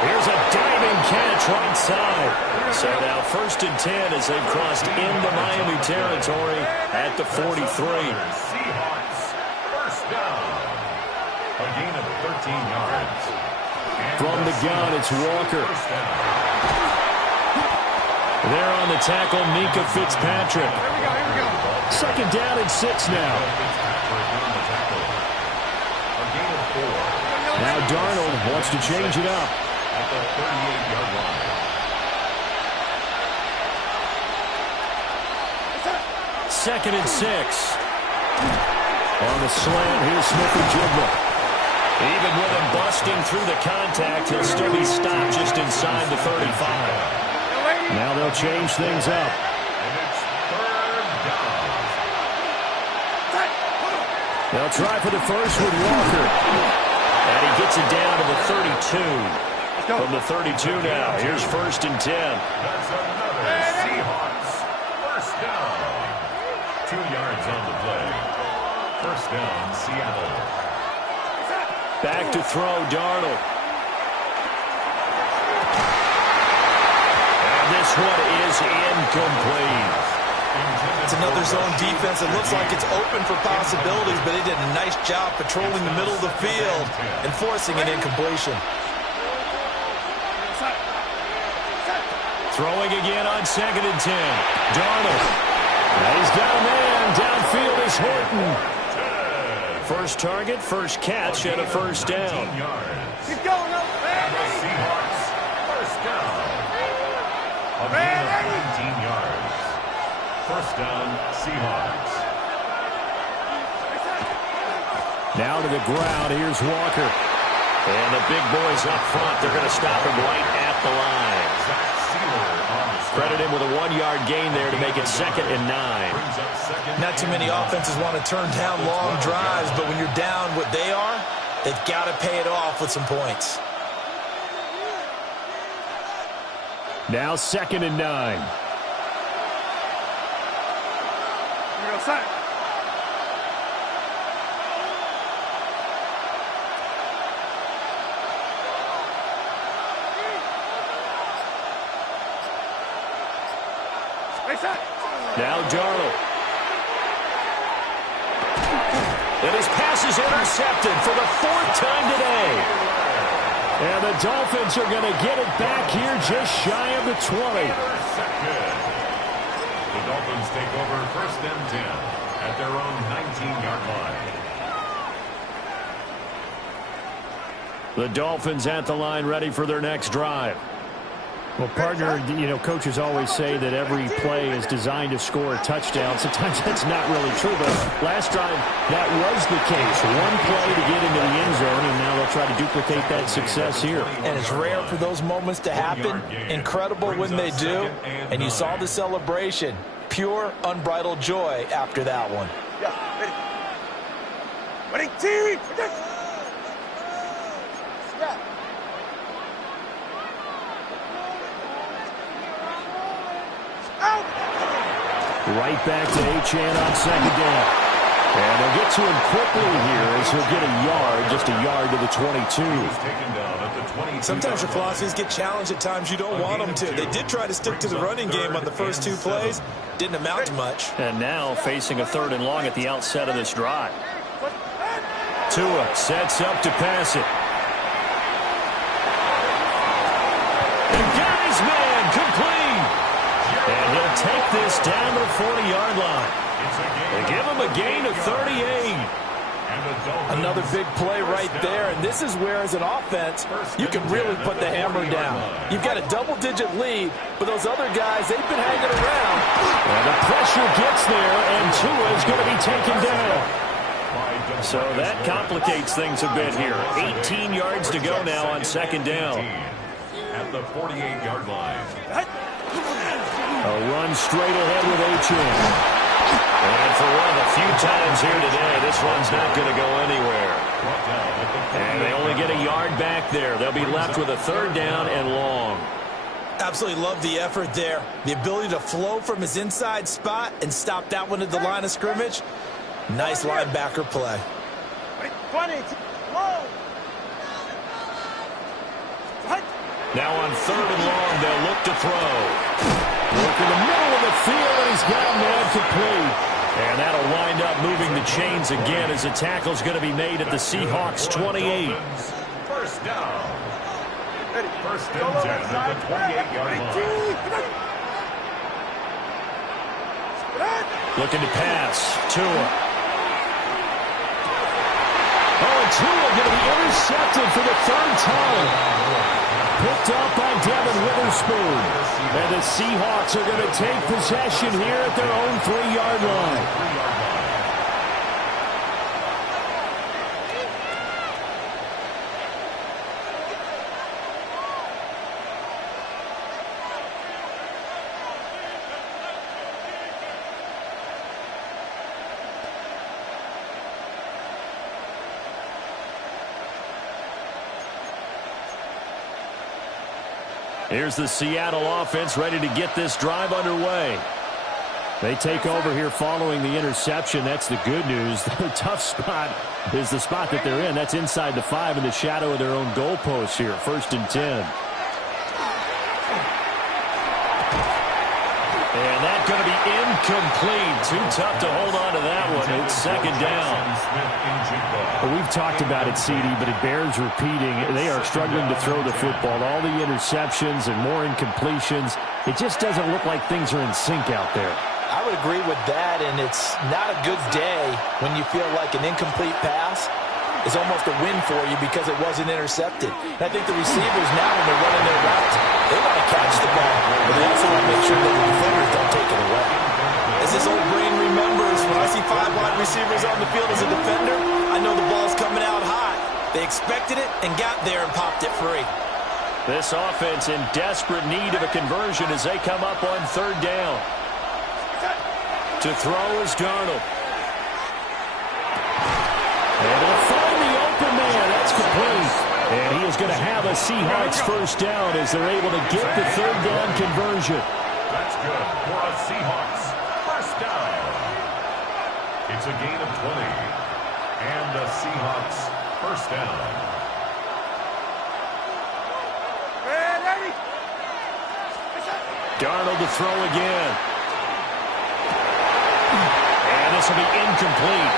Here's a diving catch right side. So now 1st and 10 as they've crossed into Miami territory at the 43. Seahawks first down. A gain of 13 yards. From the gun, it's Walker. There on the tackle, Minka Fitzpatrick. Here we go. Second down and 6 now. Now Darnold wants to change it up. At the 38-yard line. Second and 6. On the slant, here's Smith-Njigba. Even with him busting through the contact, he'll still be stopped just inside the 35. Now they'll change things up. And it's 3rd down. They'll try for the first with Walker. And he gets it down to the 32. From the 32 now, here's 1st and 10. That's another Seahawks first down. 2 yards on the play. First down, Seattle. Back to throw, Darnold. And this one is incomplete. It's another zone defense. It looks like it's open for possibilities, but they did a nice job patrolling the middle of the field and forcing an incompletion. Throwing again on 2nd and 10. Darnold. Now he's got a man. Downfield is Horton. First target, first catch, and a first down. Keep going up, man. Seahawks first down. A gain of 19 yards. First down, Seahawks. Now to the ground. Here's Walker. And the big boys up front. They're going to stop him right at the line. Credit him with a 1-yard gain there to make it 2nd and 9. Not too many offenses want to turn down long drives, but when you're down what they are, they've got to pay it off with some points. Now 2nd and 9. Here we go, son. Now Darnold. And his pass is intercepted for the 4th time today. And the Dolphins are going to get it back here just shy of the 20. The Dolphins take over 1st and 10 at their own 19-yard line. The Dolphins at the line ready for their next drive. Well, partner, you know, coaches always say that every play is designed to score a touchdown. Sometimes that's not really true, but last drive, that was the case. One play to get into the end zone, and now they'll try to duplicate that success here. And it's rare for those moments to happen. Incredible when they do. And you saw the celebration. Pure, unbridled joy after that one. Yeah, ready. Ready, team. Yeah. Right back to Achane on 2nd down. And they'll get to him quickly here as he'll get a yard, just a yard to the 22. Sometimes your philosophies get challenged at times you don't want them to. They did try to stick to the running game on the first 2 plays. Didn't amount to much. And now facing a 3rd and long at the outset of this drive. Tua sets up to pass it. And got his man complete. And he'll take this down to the 40-yard line. They give him a gain of 38. Another big play right there, and this is where, as an offense, you can really put the hammer down. You've got a double-digit lead, but those other guys, they've been hanging around. And the pressure gets there, and Tua is going to be taken down. So that complicates things a bit here. 18 yards to go now on 2nd down. At the 48-yard line. A run straight ahead with Achane. And for one of the few times here today, this one's not going to go anywhere. And they only get a yard back there. They'll be left with a 3rd down and long. Absolutely love the effort there. The ability to flow from his inside spot and stop that one at the line of scrimmage. Nice linebacker play. 20. Now on 3rd and long, they'll look to throw. Look in the middle of the field, and he's got a man complete. And that'll wind up moving the chains again as the tackle's going to be made at the Seahawks 28. First down. First and 10 at the 28-yard line. Looking to pass. Tua. Oh, and Tua going to be intercepted for the 3rd time. Picked up by Devin Witherspoon. And the Seahawks are going to take possession here at their own 3-yard line. Here's the Seattle offense ready to get this drive underway. They take over here following the interception. That's the good news. The tough spot is the spot that they're in. That's inside the 5 in the shadow of their own goalpost here. 1st and 10. And that's going to be incomplete. Too tough to hold on to that one. It's 2nd down. Well, we've talked about it, CD, but it bears repeating. They are struggling to throw the football. All the interceptions and more incompletions. It just doesn't look like things are in sync out there. I would agree with that, and it's not a good day when you feel like an incomplete pass is almost a win for you because it wasn't intercepted. And I think the receivers now, when they're running their routes, they want to catch the ball, but they also want to make sure that the defenders don't take it away. As this old brain remembers, when I see 5 wide receivers on the field as a defender, I know the ball's coming out hot. They expected it and got there and popped it free. This offense in desperate need of a conversion as they come up on 3rd down. To throw is Darnold. And they'll find the open man. That's complete. And he is going to have a Seahawks 1st down as they're able to get the 3rd down conversion. That's good for a Seahawks 1st down. It's a gain of 20. And the Seahawks 1st down. Darnold to throw again. And this will be incomplete.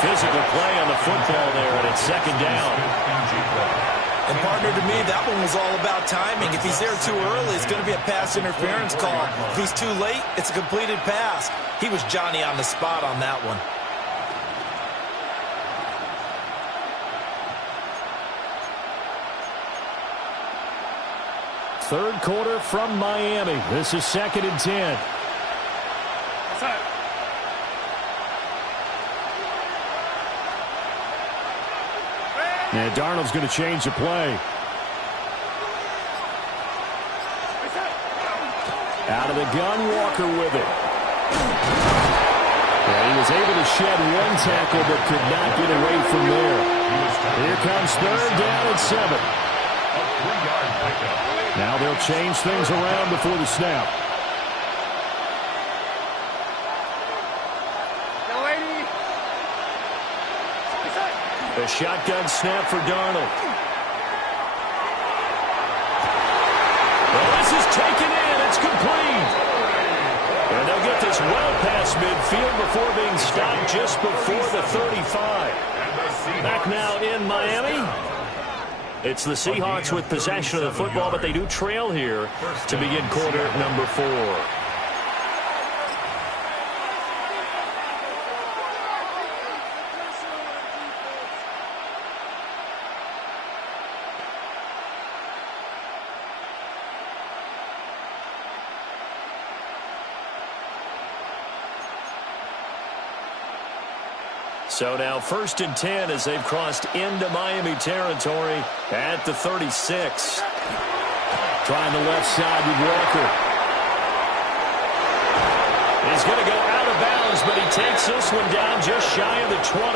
Physical play on the football there, and it's 2nd down. And partner, to me, that one was all about timing. If he's there too early, it's going to be a pass interference call. If he's too late, it's a completed pass. He was Johnny on the spot on that one. Third quarter from Miami. This is 2nd and 10. And Darnold's going to change the play. Out of the gun, Walker with it. And he was able to shed 1 tackle but could not get away from there. Here comes 3rd down and 7. A 3-yard pickup. Now they'll change things around before the snap. A shotgun snap for Darnold. Well, this is taken in. It's complete. And they'll get this well past midfield before being stopped just before the 35. Back now in Miami. It's the Seahawks with possession of the football, but they do trail here to begin quarter number 4. So now 1st and 10 as they've crossed into Miami territory at the 36. Trying the left side with Walker. He's going to go out of bounds, but he takes this one down just shy of the 20.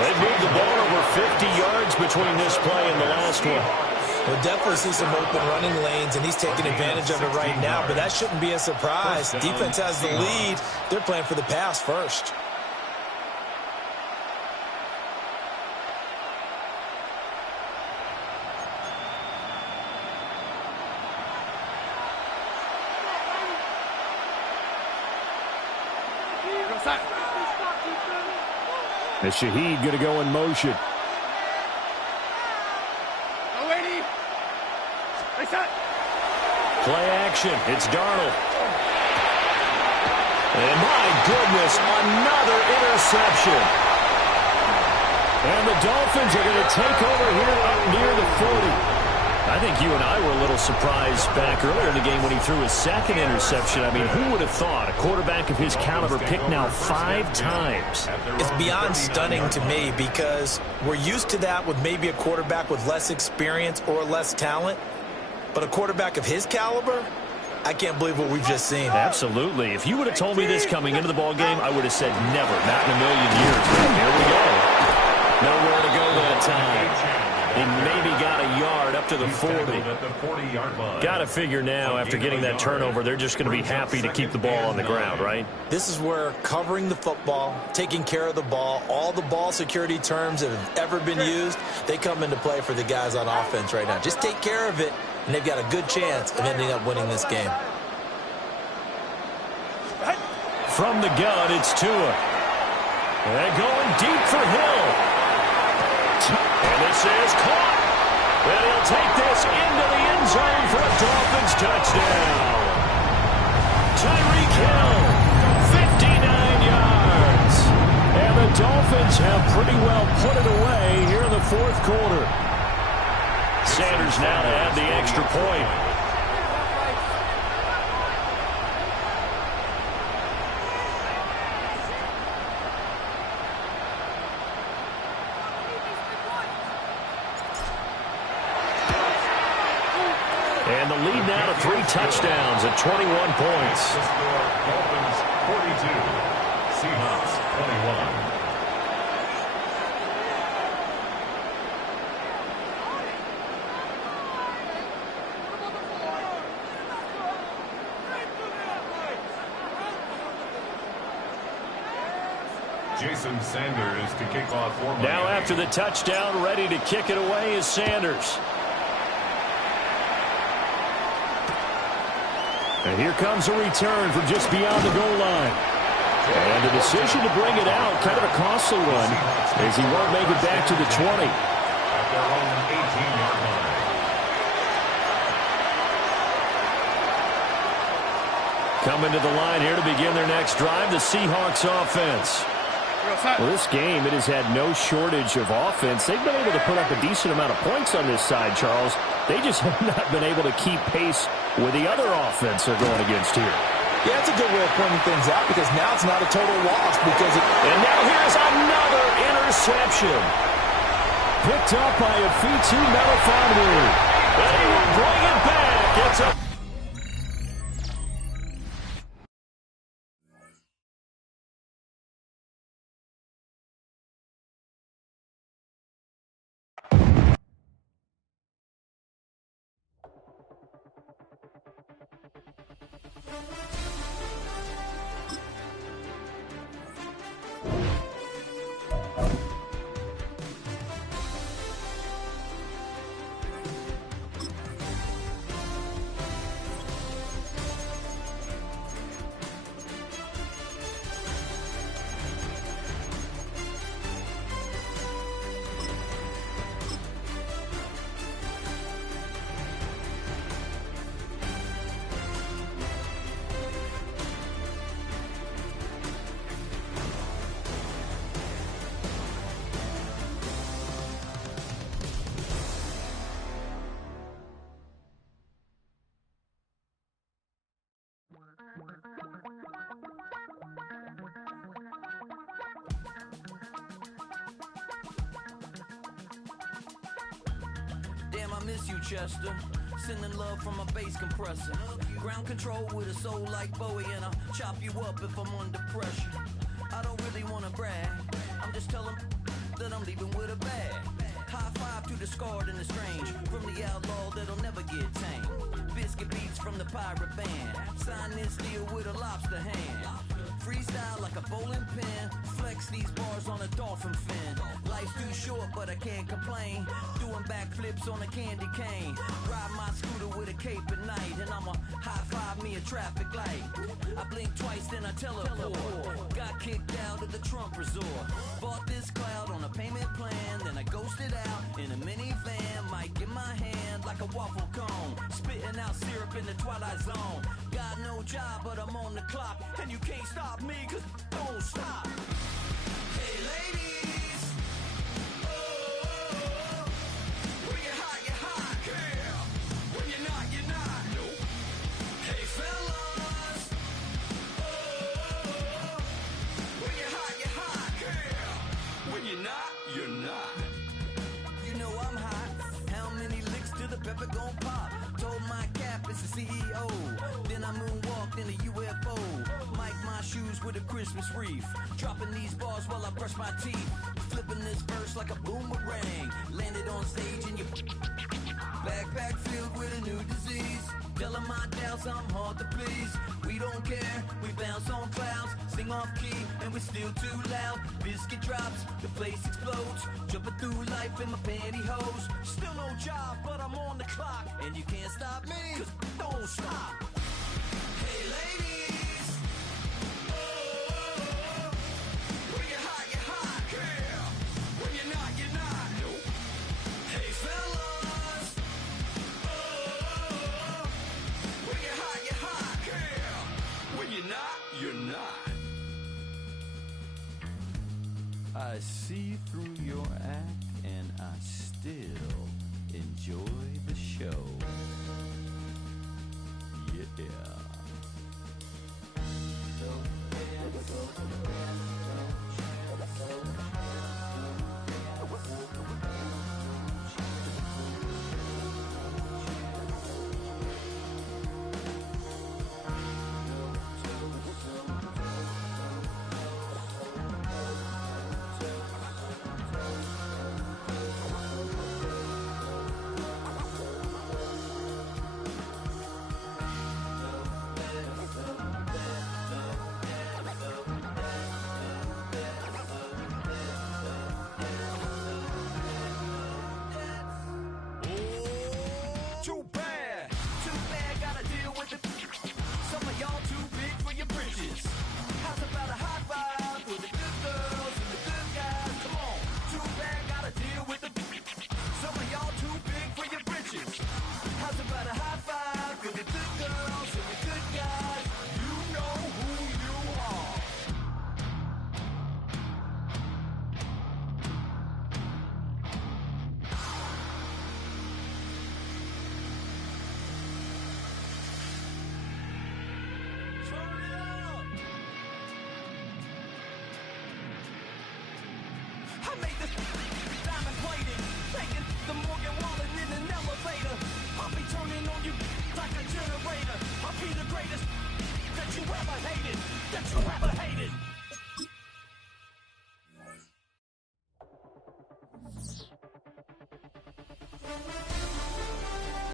They've moved the ball over 50 yards between this play and the last one. We'll definitely see some open running lanes, and he's taking advantage of it right now, but that shouldn't be a surprise. Defense has the lead. They're playing for the pass first. And Shaheed going to go in motion. Play action. It's Darnold. And my goodness, another interception. And the Dolphins are going to take over here up near the 40. I think you and I were a little surprised back earlier in the game when he threw his 2nd interception. I mean, who would have thought a quarterback of his caliber picked now 5 times? It's beyond stunning to me because we're used to that with maybe a quarterback with less experience or less talent. But a quarterback of his caliber, I can't believe what we've just seen. Absolutely. If you would have told me this coming into the ball game, I would have said never, not in a million years. But here we go. Nowhere to go that time. He maybe got a yard up to the 40. At the 40-yard line. Got to figure now, after getting that turnover, they're just going to be happy to keep the ball on the ground, right? This is where covering the football, taking care of the ball, all the ball security terms that have ever been used, they come into play for the guys on offense right now. Just take care of it, and they've got a good chance of ending up winning this game. From the gun, it's Tua. And going deep for Hill. And this is caught. And he'll take this into the end zone for a Dolphins touchdown. Tyreek Hill, 59 yards. And the Dolphins have pretty well put it away here in the fourth quarter. Sanders now to add the extra point. And the lead now to 3 touchdowns at 21 points. Dolphins 42, Seahawks 21. Jason Sanders to kick off for Miami. Now after the touchdown, ready to kick it away is Sanders. And here comes a return from just beyond the goal line. And a decision to bring it out, kind of a costly one, as he won't make it back to the 20. At their own 18-yard line. Coming to the line here to begin their next drive, the Seahawks offense. Well, this game, it has had no shortage of offense. They've been able to put up a decent amount of points on this side, Charles. They just have not been able to keep pace with the other offense they're going against here. Yeah, it's a good way of pointing things out because now it's not a total loss. And now here's another interception. Picked up by a Fitu Melifonwu. And he will bring it back. It's a Damn, I miss you, Chester. Sending love from a bass compressor. Ground control with a soul like Bowie, and I'll chop you up if I'm under pressure. I don't really wanna brag. I'm just telling that I'm leaving with a bag. High five to the scarred and the strange. From the outlaw that'll never get tamed. Biscuit beats from the pirate band. Sign this deal with a lobster hand. Freestyle like a bowling pin. Flex these bars on a dolphin fin. Life's too short, but I can't complain. Doing backflips on a candy cane. Ride my scooter with a cape at night. And I'ma high five me a traffic light. I blink twice, then I teleport. Got kicked out of the Trump resort. Bought this cloud on a payment plan. Then I ghosted out in a minivan. Mic in my hand like a waffle cone. Spitting out syrup in the twilight zone. Got no job, but I'm on the clock. And you can't stop me, cause don't stop. Hey ladies, oh, when you're hot, yeah. When you're not, nope. Hey fellas, oh, when you're hot, yeah. When you're not, you're not. You know I'm hot. How many licks till the pepper gon' pop? Told my cap it's the CEO. Then I moonwalked in a UFO. Mic my shoes with a crisp Christmas wreath. Dropping these bars while I brush my teeth. Flipping this verse like a boomerang. Landed on stage in your backpack filled with a new disease. Telling my doubts I'm hard to please. We don't care, we bounce on clouds. Sing off key and we're still too loud. Biscuit drops, the place explodes. Jumping through life in my pantyhose. Still no job, but I'm on the clock. And you can't stop me, 'cause don't stop. Hey ladies, oh, when you're hot, yeah. When you're not, you're not. Nope. Hey fellas, oh, when you're hot, yeah. When you're not, you're not. I see through your act and I still enjoy the show. Yeah. How's about a high five for the good girls and the good guys? Come on, too bad, gotta deal with the. Some of y'all too big for your britches. How's about a high five for the good girls and the good guys? You know who you are. I made this diamond plated, taking the Morgan Wallen in an elevator. I'll be turning on you like a generator. I'll be the greatest that you ever hated, that you ever hated.